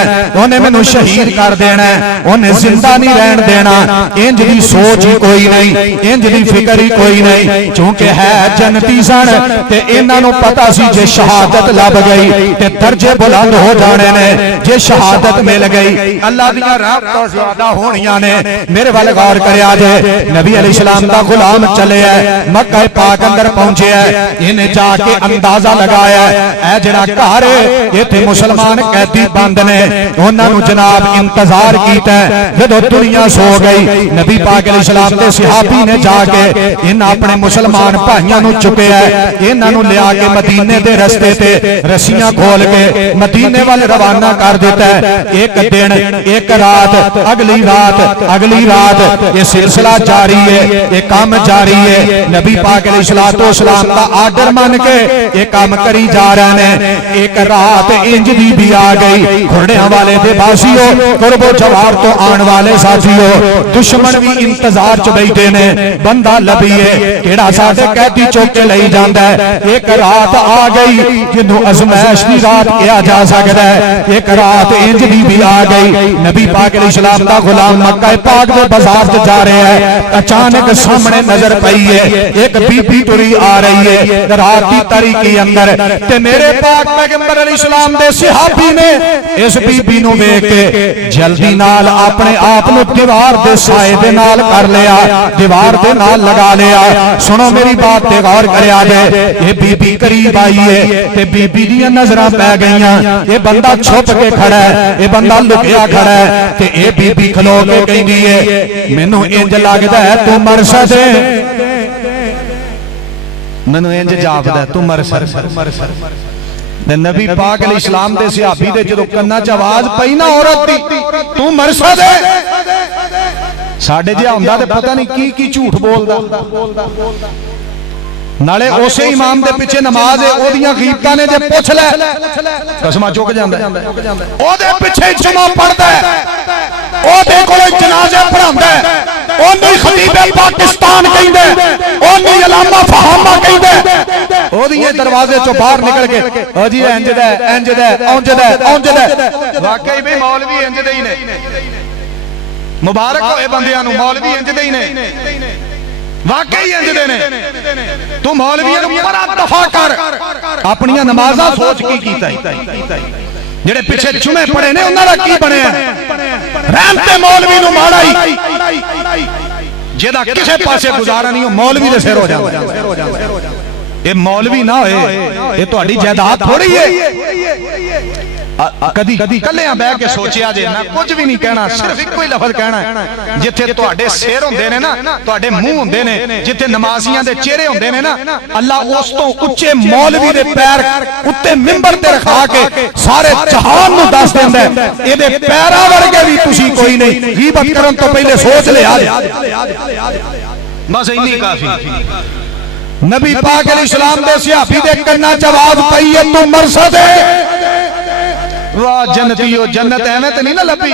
उन्हें मैनूं शहीद कर देना उन्हें जिंदा नहीं रहन देना इंज दी सोच ही कोई नहीं इंज दी फिक्र ही कोई नहीं क्योंकि है जन्नती सन ते इन्हां नूं पता सी जे शहादत लब गई ते दर्जे बुलंद हो जाने ने जे शहादत मिल गई अल्लाह दी रहमतां ज़्यादा होणियां ने मेरे वाल गौर करया जे नबी अलैहिस्सलाम दा गुलाम चले है मक्का पाक अंदर पहुंचे है इन्हें जाके अंदाजा लगाया है जेड़ा घर इत्थे मुसलमान कैदी बंद ने उन्हां नूं जनाब इंतजार कीता जदों दुनिया सो गई नबी पाक अलैहिस्सलाम दे सहाबी ने जाके इन अपने मुसलमान भाइयों नूं चुकिया इन्हां नूं लिया के मदीने दे रस्ते ते रस्सियां खोल के मदीने वाल रवाना कर देता है एक दिन एक रात अगली रात ये सिलसिला जारी है ये काम जारी है नबी पाक अलैहिस्सलाम का आर्डर मान के ये काम करी जा रहे हैं एक रात इंज दी भी आ गई घोड़ियां वाले दे बासियों कुर्बो जवार तो आने वाले साथियों दुश्मन भी इंतजार च बैठे ने बंदा लभीए केड़ा साडे कैदी चुक के लई जांदा है एक रात आ गई जिन्हों अजमैश की रात कहा जा सकता है एक रात इंज दी भी आ गई नबी पाक अलैहिस्सलाम दा गुलाम मक्का पाक दे बाजार च जा रहे हैं अचानक सामने नजर पई है एक बीबी टुरी आ रही है रात की तारीकी अंदर ते मेरे पाक पैगंबर अलैहिस्सलाम दे सहाबी ने इस बीबी नूं वेख के जल्दी नाल अपने आप नूं दीवार दे साए दे नाल कर लिया दीवार दे नाल लगा लिया सुनो मेरी बात ते गौर करया जे ये बीबी करीब आई है ते बीबी दी नजरां पै गईयां ये बंदा छुप के खड़ा है ये बंदा लुकिया खड़ा है ते ये बीबी खलो के कहंदी है मैनूं इंज लगदा है तू मरसद मैनूं इंज जापदा तू मरसद नबी पाक अलैहिस्सलाम दे सहाबी दे जदों कन्नां च आवाज पई ना औरत दी तू मरसद साडे जिहा हुंदा ते पता नहीं की झूठ बोलदा नाले उसे इमाम दे पिछे नमाज है ओदियां गीबतां ने जे पुछ ले कसमा चुक जांदा ओदे पिछे जुमा पढ़दा ओदे कोले जनाजे पढ़ांदा ओनू खतीबे पाकिस्तान कहंदे ओनू अलामा फहामा कहंदे ओदियां दरवाजे चों बाहर निकल के ओ जी इंज दा वाकई भी मौलवी इंज दे ही ने मुबारक होए बंदियां नूं मौलवी इंज दे ही ने वाकई इंज दे ने तू मौलवियां नूं परा दफा कर अपनी नमाज़ां सोच की कीता जेड़े पिछे जुमे पड़े ने उन्हां दा की बनया रहमते मौलवी नूं माड़ा ही जेदा किसे पासे गुजारा नहीं हो मौलवी दे सिर हो जांदा ये मौलवी ना होए ये तुहाडी जायदाद थोड़ी है कदी कल्लियां बह के सोचिया जे ना कुछ भी नहीं कहना सिर्फ इको ही लफ्ज कहना जिथे तुहाडे सिर हुंदे ने ना तुहाडे मुंह हुंदे ने जिथे नमाजियां दे चेहरे हुंदे ने ना अल्लाह उस तो उच्चे मौलवी दे पैर उत्ते मिंबर ते रखा के सारे जहान नूं दस दिंदा है इहदे पैरां वर्गे भी तुसी कोई नहीं गीबत करन तो पहले सोच लिया बस इन्नी काफी नबी पाक अलैहिस्सलाम दे सहाबी दे कन्नां च आवाज पई है तू मरसद वाह जन्नतियो जन्नत एवें ते नहीं ना लभी,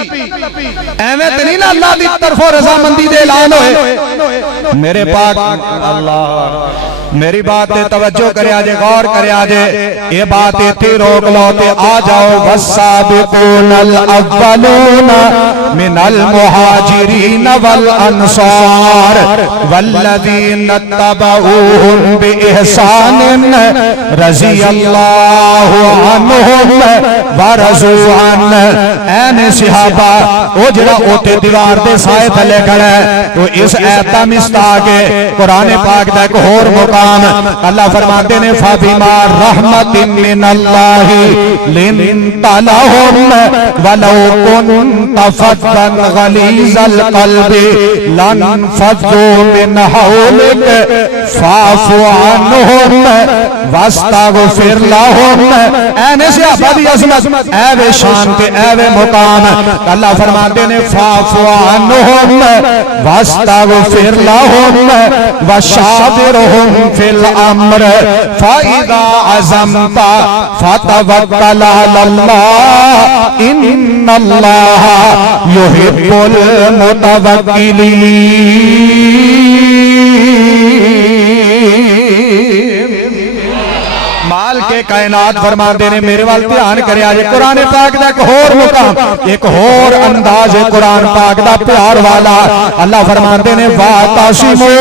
एवें ते नहीं ना अल्लाह दी तरफों रजामंदी दे ऐलान होए। मेरे पाक अल्लाह मेरी बात ते तवज्जो करया जे, गौर करया जे, ये बात इत्थे रोक लो ते आ जाओ। वस्साबिकूनल अव्वलून मिनल मुहाजिरीन वल अंसार वल्लज़ीना तबऊहुम बिइहसान रज़ियल्लाहु अन्हुम व रज़ू अन। ऐने सहाबा ओ जड़ा ओते दीवार दे साए थले खड़ा है, तो इस आयत दा मिस्ताक है कुरान पाक दा एक होर मुकाम अल्लाह फरमाते ने फबिमा रहमतिन मिनल्लाहि लिंता लहुम वलौ कुन्त फद्दन गलीज़ल क़ल्बि लनफद्दू मिन हौलिक फ़अफ़ु अन्हुम वस्तगफिर लहुम। ऐने सहाबा दी अज़मत ऐवे शान ते ऐवे मुकाम अल्लाह फरमाते ने फ़अफ़ु अन्हुम वस्तगफिर लहुम वशाविरहुम फिल अम्र फ़इज़ा अज़मता फ़तवक्कल अलल्लाह इन्नल्लाह युहिब्बुल मुतवक्किलीन। माल के कायनात फरमाते ने मेरे वाल ध्यान करया जे, कुरान पाक दा एक होर मुकाम, एक होर अंदाज है कुरान पाक दा प्यार वाला। अल्लाह फरमाते ने वातसिमू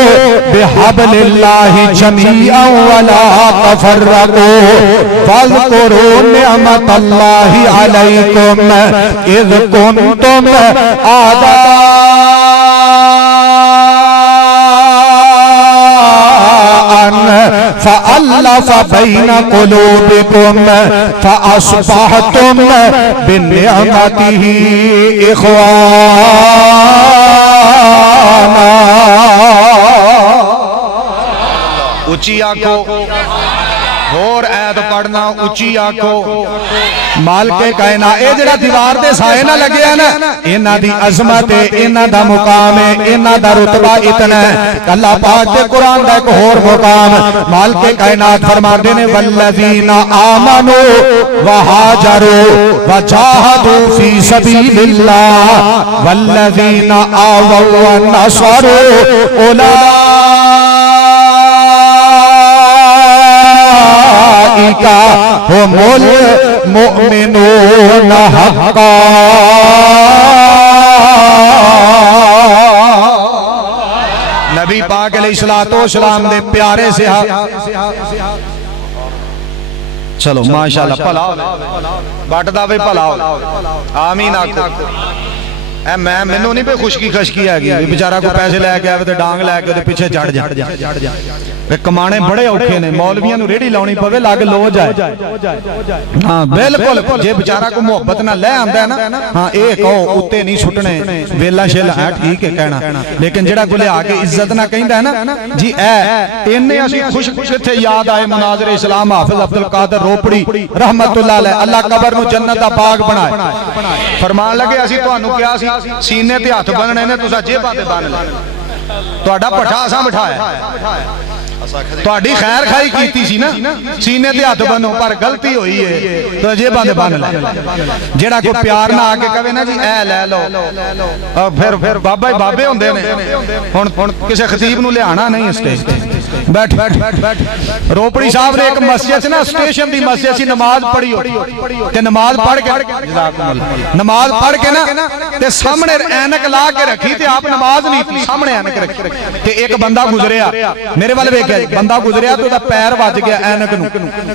बिहब्लिल्लाहि जमीअन वला तफर्रकू वज़कुरू निअमतल्लाहि अलैकुम इज़ कुंतुम आदा फ़अल्लफ़ बैन क़ुलूबिकुम फ़अस्बहतुम बिनिअमतिही इख़वाना। ऊंची आंखों होर ऐद पढ़ना, ऊंची आंखो माल के कहना ए जड़ा दीवार दे साए ना लगे ना, इन्हां दी अजमत है, इन्हां दा मुकाम है, इन्हां दा रुतबा इतना है। अल्लाह पाक दे कुरान दा एक होर मुकाम माल के कायनात फरमाते ने वल्लज़ीना आमनू व हाजरू व जाहदू फी सबीलिल्लाह वल्लज़ीना आवौ व नसरू उलाइका हुमुल मुमिनून हक़्क़ा। नबी पाक अलैहिस्सलाम दे प्यारे से चलो माशाअल्लाह भला बटदा वे भला आमीन आखो। मैं मैनू नहीं पे खुशकी खशकी है बेचारा को पैसे लैके आवे तो डांग लैके पिछे चढ़ जा। कमाने बड़े औखे ने, मौलवियां नू रेड़ी लाउणी पवे लग लो जाए। हाँ बिल्कुल, जे बेचारा को मोहब्बत ना ले आंदा है ना, हाँ ये कहो उत्ते नहीं सुटने वेला शेला है, ठीक है कहना, लेकिन जेड़ा को लिया के इज्जत ना कहंदा है ना जी ए इन्ने असी खुश किथे याद आए मुनाज़िर इस्लाम हाफिज अब्दुल कादिर रोपड़ी रहमतुल्लाह अलैह, अल्लाह कबर नू जन्नत दा बाग बनाए। फरमान लगे असी तुहानू किया सी सीने ते हथ बनने ने, तुसा जेबां ते बन ले, तुहाडा पठा असां बिठाया, तुहाडी खैर खाई कीती सी ना, सीने ते हथ बनो, पर गलती हुई है तो जेबां ते बन ले। जेड़ा कोई प्यार ना आके कहे ना जी ए ले लो, फिर बाबा ही बाबे हुंदे ने। हुण किसी खतीब नू लियाना नहीं स्टेज ते, बैठ रोपड़ी साहब ने एक मस्जिद ना, स्टेशन दी मस्जिद सी, नमाज पढ़ी ते नमाज पढ़ के ना ते सामने ऐनक ला के रखी ते आप नमाज नहीं थी, सामने ऐनक रखी ते एक बंदा गुजरिया मेरे वाल वेखिया, बंदा गुजरिया तो ओदा पैर वज गया ऐनक नू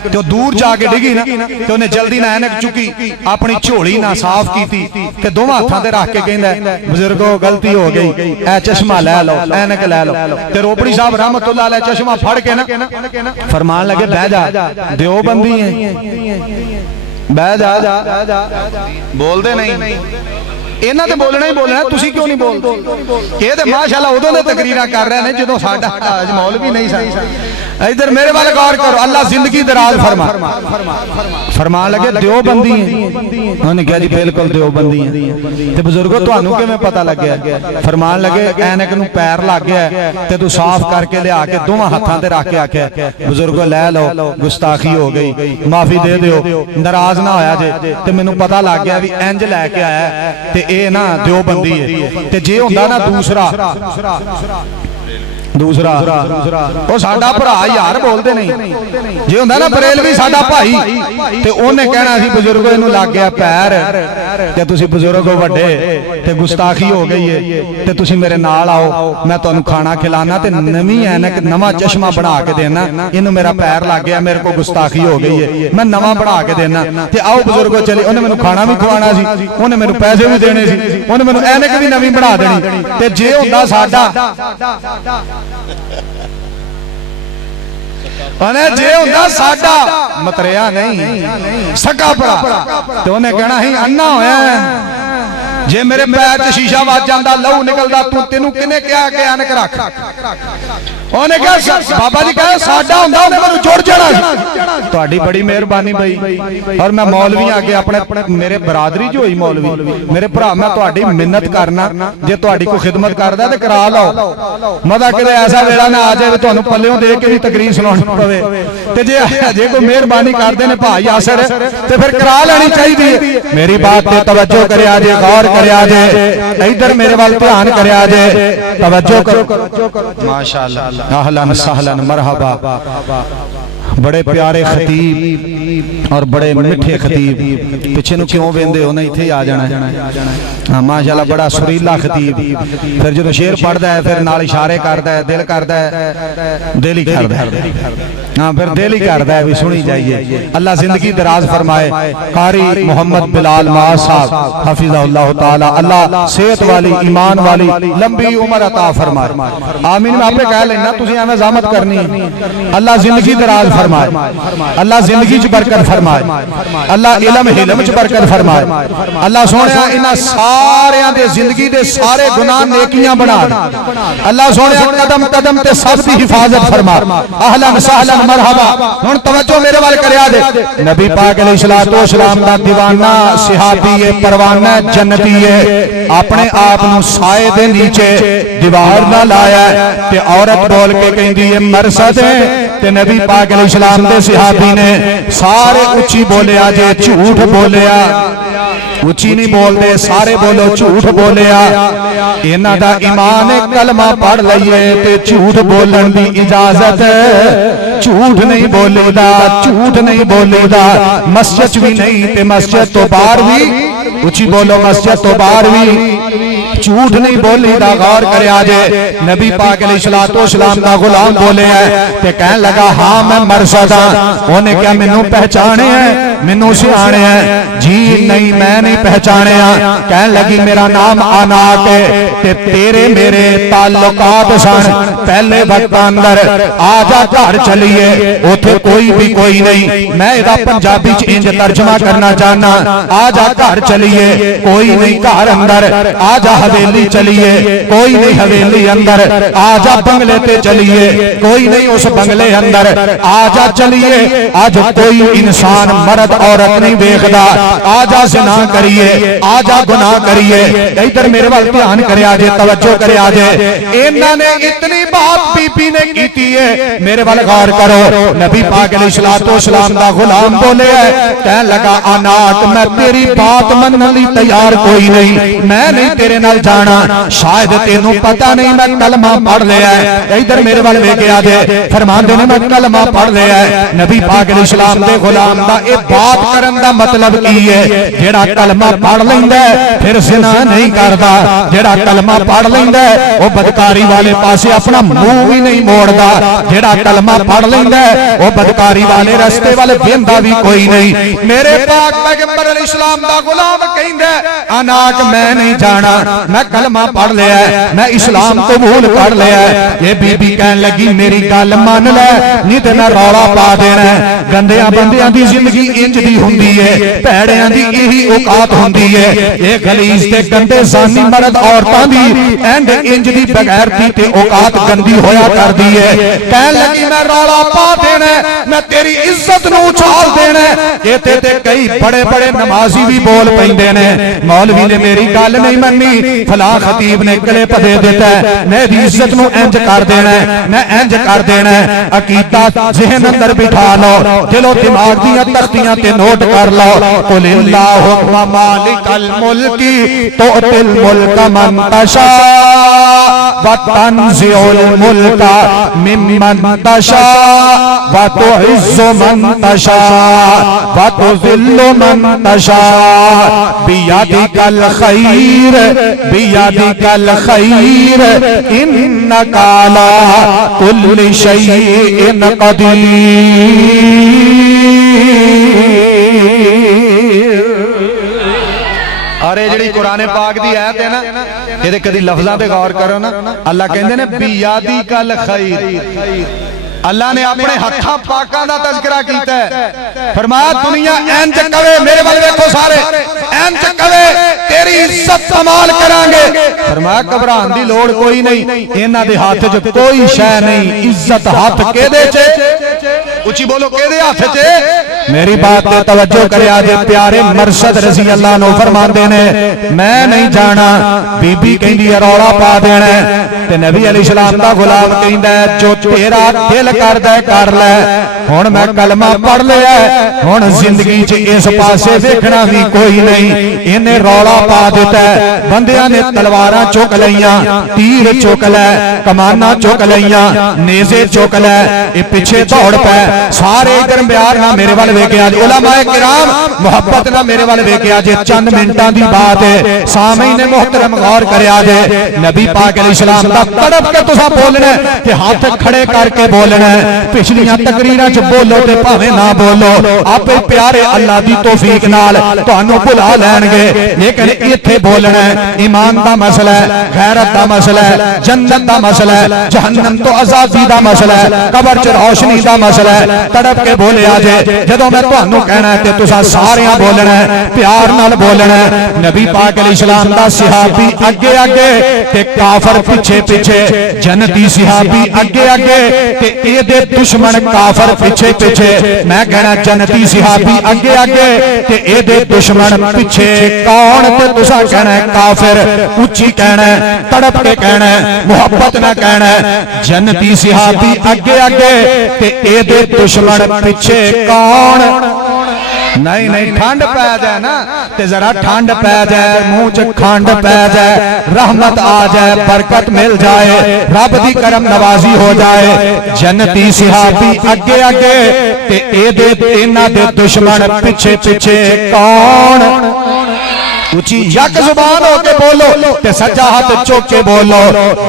ते दूर जाके डिगी ना ते ओने जल्दी ना ऐनक चुकी, अपनी झोली ना साफ कीती ते दोवां हत्थां ते रख के कहंदा बुजुर्गो गलती हो गई, ए चश्मा ले लो, ऐनक ले लो। ते रोपड़ी साहब रहमतुल्लाह अलैह चश्मा फड़ के ना फरमान लगे बह जा, देवबंदी है बह जा, बोलते नहीं इन्हां ते बोलना ही बोलना, तुसी क्यों नहीं बोलते? ये तो माशाअल्लाह उदों दे तकरीरां कर रहे हैं जदों साडा मौलवी नहीं सा। इधर मेरे वाले गौर करो, अल्लाह जिंदगी दराज फरमा फरमान लगे देवबंदी उन्होंने कहा जी बिल्कुल देवबंदी है। ते बुजुर्गो तुहानू किवें पता लग्या? फरमान लगे ऐनक नूं पैर लग गया ते तू साफ करके लिया के दोवां हत्थां ते रख के आख्या बुजुर्गो लै लो, गुस्ताखी हो गई, माफी दे दिओ, नाराज ना होया जे। ते मैनूं पता लग गया भी इंज लैके आया ते ये ना देवबंदी है। ते जे हुंदा ना दूसरा वो साडा भरा यार बोलते नहीं, जे हुंदा ना बरेलवी साडा भाई ते ओने कहना सी बुजुर्गो इनू लग गया पैर ते तुसी बुजुर्ग हो वड्डे ते गुस्ताखी हो गई है ते तुसी मेरे नाल आओ, मैं तुहानू खाना खिलाना ते नवी ऐनक नवा चश्मा बना के देना, इनू मेरा पैर लग गया, मेरे को गुस्ताखी हो गई है, मैं नवा बना के देना ते आओ बुजुर्गो चले। उन्हें मैनू खाना भी खवाना सी, उन्हें मैनू पैसे भी देने सी, उन्हें मैनू ऐनक भी नवी बना देनी ते जे हुंदा साडा जे हुंदा साडा मतरिया नहीं सगा भरा ते उन्हें कहना ही अन्ना होया जे मेरे पैर च शीशा वज जांदा लहू निकलदा तू तेनू किने कहा कि ऐनक रख? उन्हें कहा बाबा जी कहा साडा हुंदा उन्हें मैनू जुड़ जाना सी। तुहाडी बड़ी मेहरबानी भाई। और मैं मौलवी आगे अपने मेरे बरादरी जो हुई मौलवी मेरे भरा मैं तुहाडी मिन्नत करना जे तुहाडी कोई खिदमत करदा ते करा लो, मता किते ऐसा वेला ना आ जाए तुहानू पल्लियों दे के भी तकरीर सुनाउणी पवे ते जे कोई मेहरबानी करदे ने भाई यासर ते फिर करा लेनी चाहिए। मेरी बात ते तवज्जो करिया जे, गौर करिया जे, इधर मेरे वाल ध्यान करिया जे, तवज्जो करो माशाअल्लाह। अहलन सहलन मरहबा, बड़े प्यारे खतीब और बड़े मिठे खतीब, पिछे नु क्यों वेंदे हो, नहीं इत्थे आ जाना। हाँ माशाअल्लाह बड़ा सुरीला खतीब, फिर जो शेर पढ़दा है फिर नाल इशारे करदा है, दिल करदा है, दिल ही करदा है, हाँ फिर दिल ही करदा है भी सुनी जाइए। अल्लाह जिंदगी दराज फरमाए। कारी मोहम्मद बिलाल माज साहब हफिज़हुल्लाह ताला, अल्लाह सेहत वाली ईमान वाली लंबी उम्र अता फरमाए। आमीन। मैं आपे कह लेना तुसीं एवें ज़हमत करनी, अल्लाह जिंदगी दराज फरमाए, अल्लाह जिंदगी च बरकत फरमाए, अल्लाह इलम हिलम च बरकत फरमाए, अल्लाह सोहणिया इन्हां सारियां दे जिंदगी दे सारे गुनाह नेकियां बना दे, अल्लाह सोहणिया कदम कदम ते सब दी हिफाजत फरमा। अहलन सहलन मरहबा। हुण तवज्जो मेरे वाल करया दे, नबी पाक अलैहिस्सलातु वस्सलाम दा दीवाना सहाबी है, परवाना जन्नती है, अपने आप नूं साए दे नीचे दीवार ना लाया ते औरत बोल के कहंदी है मरसद ते नबी पाक अलैहिस्सलाम दे सहाबी ने सारे उच्ची बोलिया जे झूठ बोलिया, उच्ची नहीं बोलते सारे बोलो झूठ बोलिया। इन्हां दा ईमान कलमा पढ़ लईए ते झूठ बोलण दी इजाजत, झूठ नहीं बोलीदा, झूठ नहीं बोलीदा, मस्जिद भी नहीं ते मस्जिद तो बाहर भी उच्ची बोलो, मस्जिद तो बाहर भी झूठ नहीं बोलीदा। गौर करया जे नबी पाक अलैहिस्सलातु वस्सलाम दा गुलाम बोले है ते कहन लगा हाँ मैं मरसद हां। उन्हें क्या मैनू पहचाने है, मैनू सियाणे है? जी नहीं मैं नहीं पहचानिया। कहन लगी मेरा नाम अनाक है ते तेरे मेरे ताल्लुकात सन पहले वक्त अंदर, आजा घर चलिए, उथे कोई भी कोई नहीं। मैं इहदा पंजाबी च इंज तर्जमा करना चाहना, आजा घर चलिए कोई नहीं घर अंदर, आजा हवेली चलिए कोई नहीं हवेली अंदर, आजा बंगले ते चलिए कोई नहीं उस बंगले अंदर, आजा चलिए आज कोई इंसान मर्द औरत नहीं देखदा, आजा ज़िना करिए, आजा गुनाह करिए। इधर मेरे वाल ध्यान करया जे, तवज्जो करया जे, इन्हां ने इतनी बात बीबी ने कीती है, मेरे वाल गौर करो। नबी पाक अलैहिस्सलातु वस्सलाम दा गुलाम बोले है, कहन लगा अनाक मैं तेरी बात मनने लई तैयार कोई नहीं, मैं नहीं तेरे नाल जाना, शायद तेनू पता नहीं मैं कलमा पढ़ लिया है। इधर मेरे वाल वेखिया जे, फरमांदे ने मैं कलमा पढ़ लिया है। नबी पाक अलैहिस्सलाम दे गुलाम दा ए बात करन दा मतलब की है? जेड़ा कलमा पढ़ लैंदा है फिर ज़िना नहीं करदा, जेड़ा कलमा पढ़ लैंदा है वो बदकारी वाले पासे अपना मुंह भी नहीं मोड़दा, जेड़ा कलमा पढ़ लैंदा है वो बदकारी वाले रस्ते वाले वेंदा भी कोई नहीं। मेरे पाक पैगंबर अलैहिस्सलाम दा गुलाम कहंदा अनाक मैं नहीं जाना, जाना, मैं कलमा पढ़ लिया, मैं इस्लाम कबूल कर लिया। ये बीबी कहन लगी मेरी गल मन लै, नहीं तो मैं रौला पा देना। गंदियां बंदियां दी जिंदगी इंज दी हुंदी है, भैड़ियां दी यही औकात हुंदी है। ये गलीज ते गंदे जानी मर्द औरतां दी एंड इंज दी बगैरती ते औकात गंदी होया करदी है। कहन लगी मैं रौला पा देना, मैं तेरी इज्जत नूं उछाल देना। ये ते कई बड़े बड़े नमाजी भी बोल पैंदे ने, मौलवी ने मेरी गल नहीं मन्नी, फलां खतीब ने गले पदे दिता है, मैं दी इज्जत नूं इंज कर देना, मैं इंज कर देना। अकीदा ज़हन अंदर बिठा लो, दिलो दिमाग दियां तख्तियां ते नोट कर लो। कुलिल्लाहुम्मा मालिकल मुल्की तुअतिल मुल्का मन तशा व तंज़िउल मुल्का मिम्मन तशा व तुइज़्ज़ु मन तशा व तुज़िल्लु मन तशा बियदिकल खैर बियदिकल खैर इन्नका अला कुल्लि शैइन कदीर। अरे जी कुरान पाक दी आयत है ना, ये कदी लफ्ज़ां ते गौर करो ना। अल्लाह कहंदे ने बियदिकल खैर, अल्लाह ने अपने हत्थां पाकां दा तज़किरा कीता है। फरमाया दुनिया इंज कवे, मेरे वाल देखो सारे, इंज कवे तेरी इज्जत कमाल करांगे। फरमाया घबरान दी लोड़ कोई नहीं, इन्हां दे हाथ च कोई शै नहीं। इज्जत हाथ केदे च, उची बोलो केदे हाथ च। मेरी बात पे तवज्जो करिया जे प्यारे मरशद रज़ी अल्लाह नो फरमांदे ने मैं नहीं जाना, बीबी कहंदी है रौला पा देना, ते नबी अलैहिस्सलाम दा गुलाम कहंदा है जो तेरा दिल करदा कर ले। हुण मैं कलमा पढ़ लिया, हुण जिंदगी च इस पासे देखना भी कोई नहीं। इन्हें रौला पा दिता, बंदियां ने तलवारां चुक लईयां, तीर चुक लै, कमाना चुक लईयां, नेज़े चुक लै, ये पिछे दौड़ पै। सारे इधर प्यार ना मेरे वाल वेखे आज, उलमाए किराम मुहब्बत ना मेरे वाल वेखे आज। चंद मिनटां दी बात है, सामईन ने मोहतरम गौर करिया जे नबी पाक अलैहिस्सलाम दा तड़प के तुसां बोलना ते हाथ खड़े करके बोलना। पिछलियां तकरीरां च बोलो ते भावें ना बोलो, आपे प्यारे अल्लाह दी तौफीक नाल तुहानू भुला लैणगे, लेकिन इत्थे बोलना ईमान दा मसला है, गैरत दा मसला है, जन्नत दा मसला है, जहन्नम तो आजादी दा मसला है, कबर च रोशनी दा मसला है। तड़प के बोलिया जे जदों मैं तुहानू कहना है ते तुसां सारियां बोलना है, प्यार नाल बोलना है। नबी पाक अलैहिस्सलाम दा सहाबी अगे अगे ते काफर पिछे पिछे, जन्नती सहाबी अगे अगे ते एदे दुश्मन काफर पिछे पिछे। मैं कहना जन्नती सहाबी अगे अगे ते एदे दुश्मन पिछे। कौन ते तुसां कहना है काफिर, उच्ची कहना है, तड़प के कहना है, मुहब्बत ना कहना है। जन्नती सहाबी अगे अगे ते एदे दुश्मन पिछे। कौन नहीं नहीं ठंड पै जाए ना ते जरा ठंड पै जाए, मुंह च खंड पै जाए, रहमत आ जाए, बरकत मिल जाए, रब दी करम नवाजी हो जाए। जन्नती सहाबी अगे अगे ते एदे इन्हां दे दुश्मन पिछे पिछे। कौन उची यक जुबान होके बोलो ते सज्जा हाथ चुक के बोलो।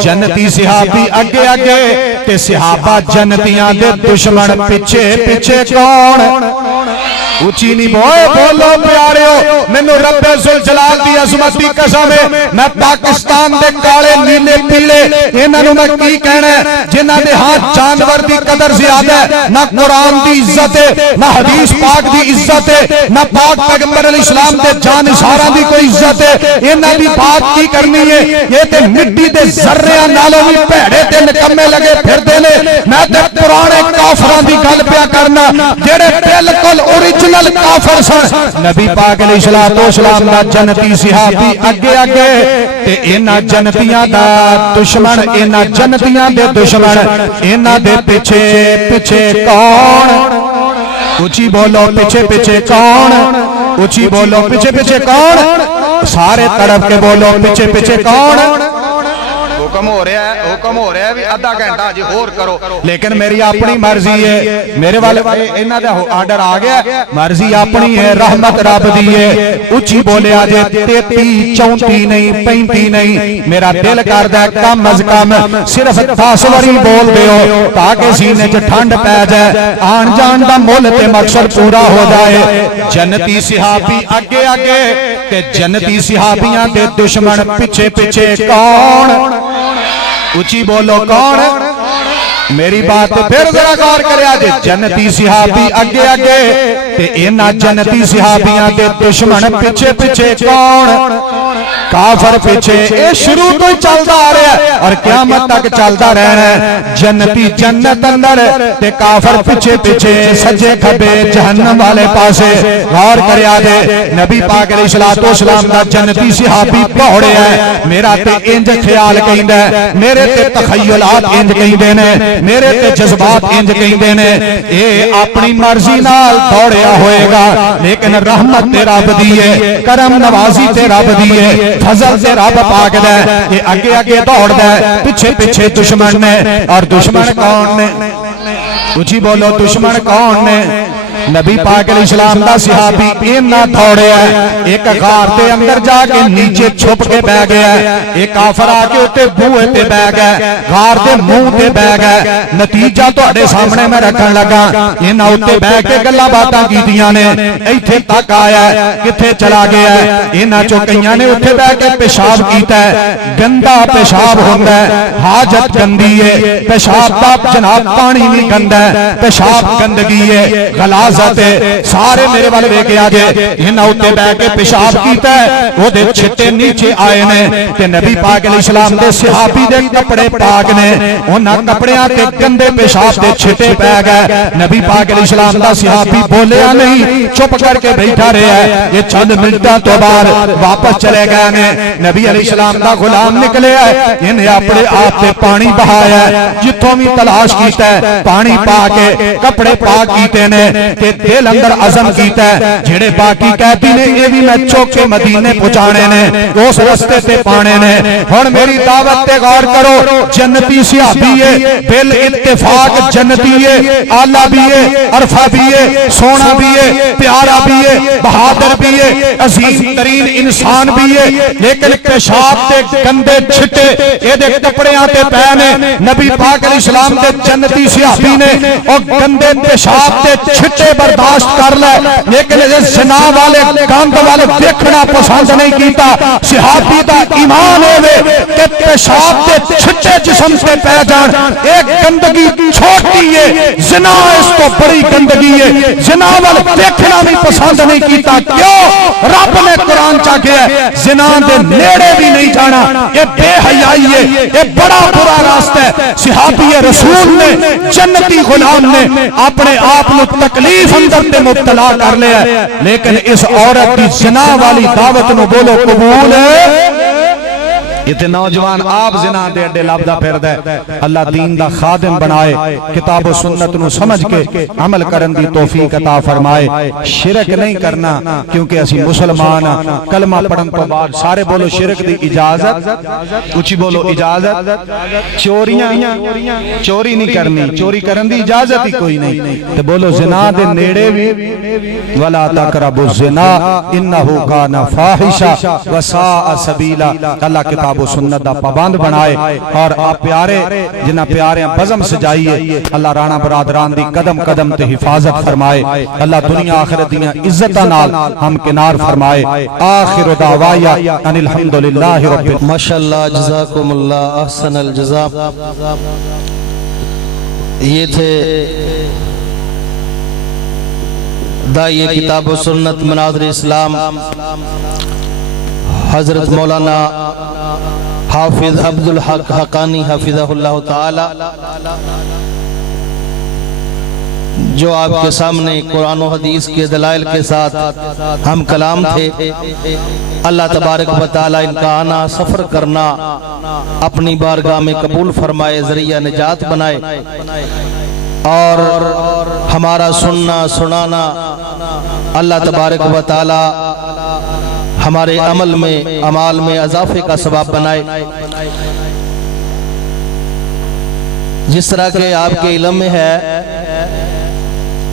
जन्नती सहाबी अगे अगे ते सहाबा जन्नतियां दे दुश्मन पिछे पिछे। कौन उची नहीं बोलो प्यारे हो, मैनू रब्बे जुल जलाल दी अज़मत दी कसम है, मैं पाकिस्तान दे काले नीले पीले इन्हां नू मैं की कहना है जिन्हां दे हाथ जानवर दी कदर ज्यादा है, ना कुरान दी इज्जत है, ना हदीस पाक दी इज्जत है, ना पाक पैगंबर अलैहिस्सलाम दे जानिसारां दी कोई इज्जत है। इन्हां दी बात की करनी है, ये ते मिट्टी दे ज़र्रियां नालों भी भैड़े ते निकम्मे लगे फिरदे ने। मैं ते पुराने काफरां दी गल पिया करना जेड़े बिल्कुल ओरिजिनल काफिर सन। नबी पाक अलैहिस्सलाम दा जन्नती सहाबी अगे अगे ते इन्हां जन्नतियां दा दुश्मन, इन्हां जन्नतियां दे दुश्मन इन्हां दे पिछे पिछे। कौन उची बोलो पिछे पिछे। कौन उची बोलो पिछे पिछे। कौन सारे तड़प के बोलो पिछे पिछे। कौन हुक्म हो रहा है भी आधा घंटा अजे होर करो, लेकिन मेरी अपनी मर्जी है, मेरे वाले इन्हां दा आर्डर आ गया, मर्जी अपनी है, रहमत रब दी है। उची बोलिया जे 33 34 नहीं 35 नहीं, मेरा दिल करदा कम अज कम सिर्फ 10 वारी बोल दिओ ताकि सीने च ठंड पै जाए, आन जान दा मुल ते मकसद पूरा हो जाए। जन्नती सहाबी अगे अगे ते जन्नती सहाबियां दे दुश्मन पिछे पिछे, कौन? उची बोलो कौन? मेरी बात फिर जरा गौर करिया जे, जन्नती सहाबी अगे अगे ते इन्हां जन्नती सहाबियां दे दुश्मन पिछे पिछे, कौन? काफर पिछे। ये शुरू तो ही चलता आ रहा है और क़यामत तक चलता रहना है। जन्नती जन्नत अंदर ते काफर पिछे पिछे, सज्जे खबे जहन्नम वाले पासे। गौर करिया जे, नबी पाक अलैहिस्सलाम दा जन्नती सहाबी दौड़े है, मेरा ते इंज ख्याल कहंदा है, मेरे ते तखय्युलात इंज कहंदे ने, मेरे ते जज्बात इंज कहंदे ने, ये अपनी मर्जी नाल दौड़िया होएगा, लेकिन रहमत ते रब दी है, करम नवाजी ते रब दी है, फजल से रब पाक दा ये अगे अगे दौड़दा है, पिछे पिछे दुश्मन ने। और दुश्मन कौन ने? उची बोलो दुश्मन कौन ने? नबी पाक अलैहिस्सलाम दा सहाबी इन्ना दौड़िया, एक गार के अंदर जाके नीचे छुप के बह गया, एक काफर आके उत्ते बूहे ते बह गया, गार के मुंह ते बह गया। नतीजा तुहाडे सामने मैं रखन लगा, इन्हां उत्ते बह के गल्लां बातां कीतियां ने, इत्थे तक आया, किथे चला गया। इन्हां चों कईयां ने उत्थे बह के पेशाब कीता है, गंदा पेशाब हुंदा है, हाजत गंदी है, पेशाब दा जनाब पानी भी गंदा है, पेशाब गंदगी है, गला सारे मेरे वाले वेखे आ गए, इन्हां उत्ते बैठ के पेशाब कीता है, ओदे छिट्टे नीचे आए ने ते नबी पाक अलैहिस्सलाम दे सहाबी दे कपड़े पाक ने, उन्हां कपड़ियां ते गंदे पेशाब दे छिट्टे पै गए। नबी पाक अलैहिस्सलाम दा सहाबी बोलिया नहीं, चुप करके बैठा रहा है। ये चंद मिनटां तो बाद वापस चले गए ने। नबी अलैहिस्सलाम दा गुलाम निकले है, इन्हें अपने आप ते पानी बहाया, जिथों भी तलाश कीता है पानी पा के कपड़े पाक कीते ने, दिल अंदर अज़म कीता है जेड़े बाकी कैदी ने ये भी मैं चौके मदीने पहुंचाने ने, उस रस्ते ते पाने ने। हुण मेरी दावत ते गौर करो, जन्नती सहाबी है, बिल इत्तेफाक जन्नती है, आला भी है, अरफा भी है, सोना भी है, प्यारा भी है, बहादुर भी है, अजीज तरीन इंसान भी है, लेकिन पेशाब ते गंदे छिट्टे एदे कपड़ियां ते पै ने। नबी पाक अलैहिस्सलाम दे जन्नती सहाबी ने और गंदे पेशाब ते छिट्टे बर्दाश्त कर ले, लेकिन ज़िना वाले गंद वाले देखना पसंद नहीं किया। सहाबी दा ईमान है कि पेशाब के छिट्टे जिस्म से पै जान, एक गंदगी छोटी है, ज़िना इस तो बड़ी गंदगी है, ज़िना वाले देखना भी पसंद नहीं किया। क्यों? रब ने कुरान च आख्या ज़िना दे नेड़े भी नहीं जाना, ये बेहयाई है, ये बड़ा बुरा रास्ता है। सहाबी रसूल ने, जन्नती गुलाम ने अपने आप को तकलीफ अंदर ते मुब्तला कर लिया, लेकिन इस औरत की ज़िना वाली दावत नु बोलो कबूल है। इतने नौजवान आप जिना दे अड्डे लभदा फिरदा है। अल्लाह दीन दा खादिम बनाए, किताब व सुन्नत नु समझ के अमल करन दी तौफीक अता फरमाए। शिरक नहीं करना, क्योंकि असी मुसलमान कलमा पढ़न तो बाद सारे बोलो शिरक दी इजाजत, उची बोलो इजाजत। चोरी नहीं करनी, चोरी करन दी इजाजत ही कोई नहीं। ते बोलो जिना दे नेड़े भी, वला तकरबु ज़िना इन्नहु काना फाहिशा व साअ सबीला। अल्लाह किताब सुन्नत दा पाबंद बनाए और आप प्यारे जिन्हां प्यारे बज़म सजाई है, अल्लाह राणा बरादरान दी कदम कदम ते हिफाजत फरमाए। अल्लाह दुनिया आखिरत दियां इज्जतां नाल हम किनार फरमाए। आखिर दावाया अनिल हम्दुलिल्लाहि रब्बिल माशाअल्लाह जज़ाकुमुल्लाह अहसनल जज़ा। ये थे दाई किताब व सुन्नत मनाज़िर इस्लाम हजरत मौलाना हाफिज अब्दुल हक हकानी हफिज़हुल्लाह ताला, जो आपके सामने कुरान और हदीस के दलाइल के साथ हम कलाम थे। अल्लाह तबारक व तआला इनका आना सफ़र करना अपनी बारगाह में कबूल फरमाए, ज़रिया निजात बनाए और हमारा सुनना सुनाना अल्लाह तबारक व तआला हमारे अमल में अमाल में इजाफे का सबब बनाए। जिस तरह के आपके इल्म में है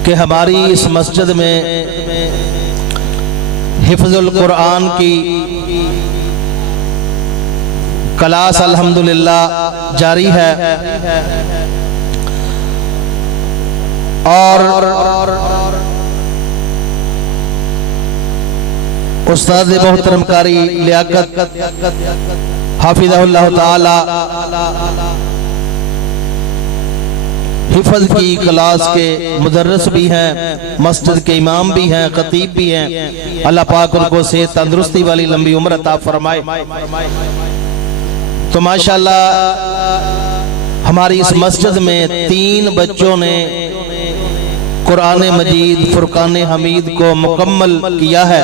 कि हमारी इस मस्जिद में हिफ्जुल कुरान की क्लास अल्हम्दुलिल्लाह जारी है और उस्ताद मोहतरम कारी लियाकत हाफिज़हुल्लाह ताला हिफ्ज़ की क्लास के मुदर्रिस भी हैं, मस्जिद के इमाम भी हैं, खतीब भी हैं। अल्लाह पाक उनको सेहत तंदुरुस्ती वाली लंबी उम्र अता फरमाए। तो माशाअल्लाह हमारी इस मस्जिद में 3 बच्चों ने कुरान मजीद फुरकान हमीद को मुकम्मल किया है।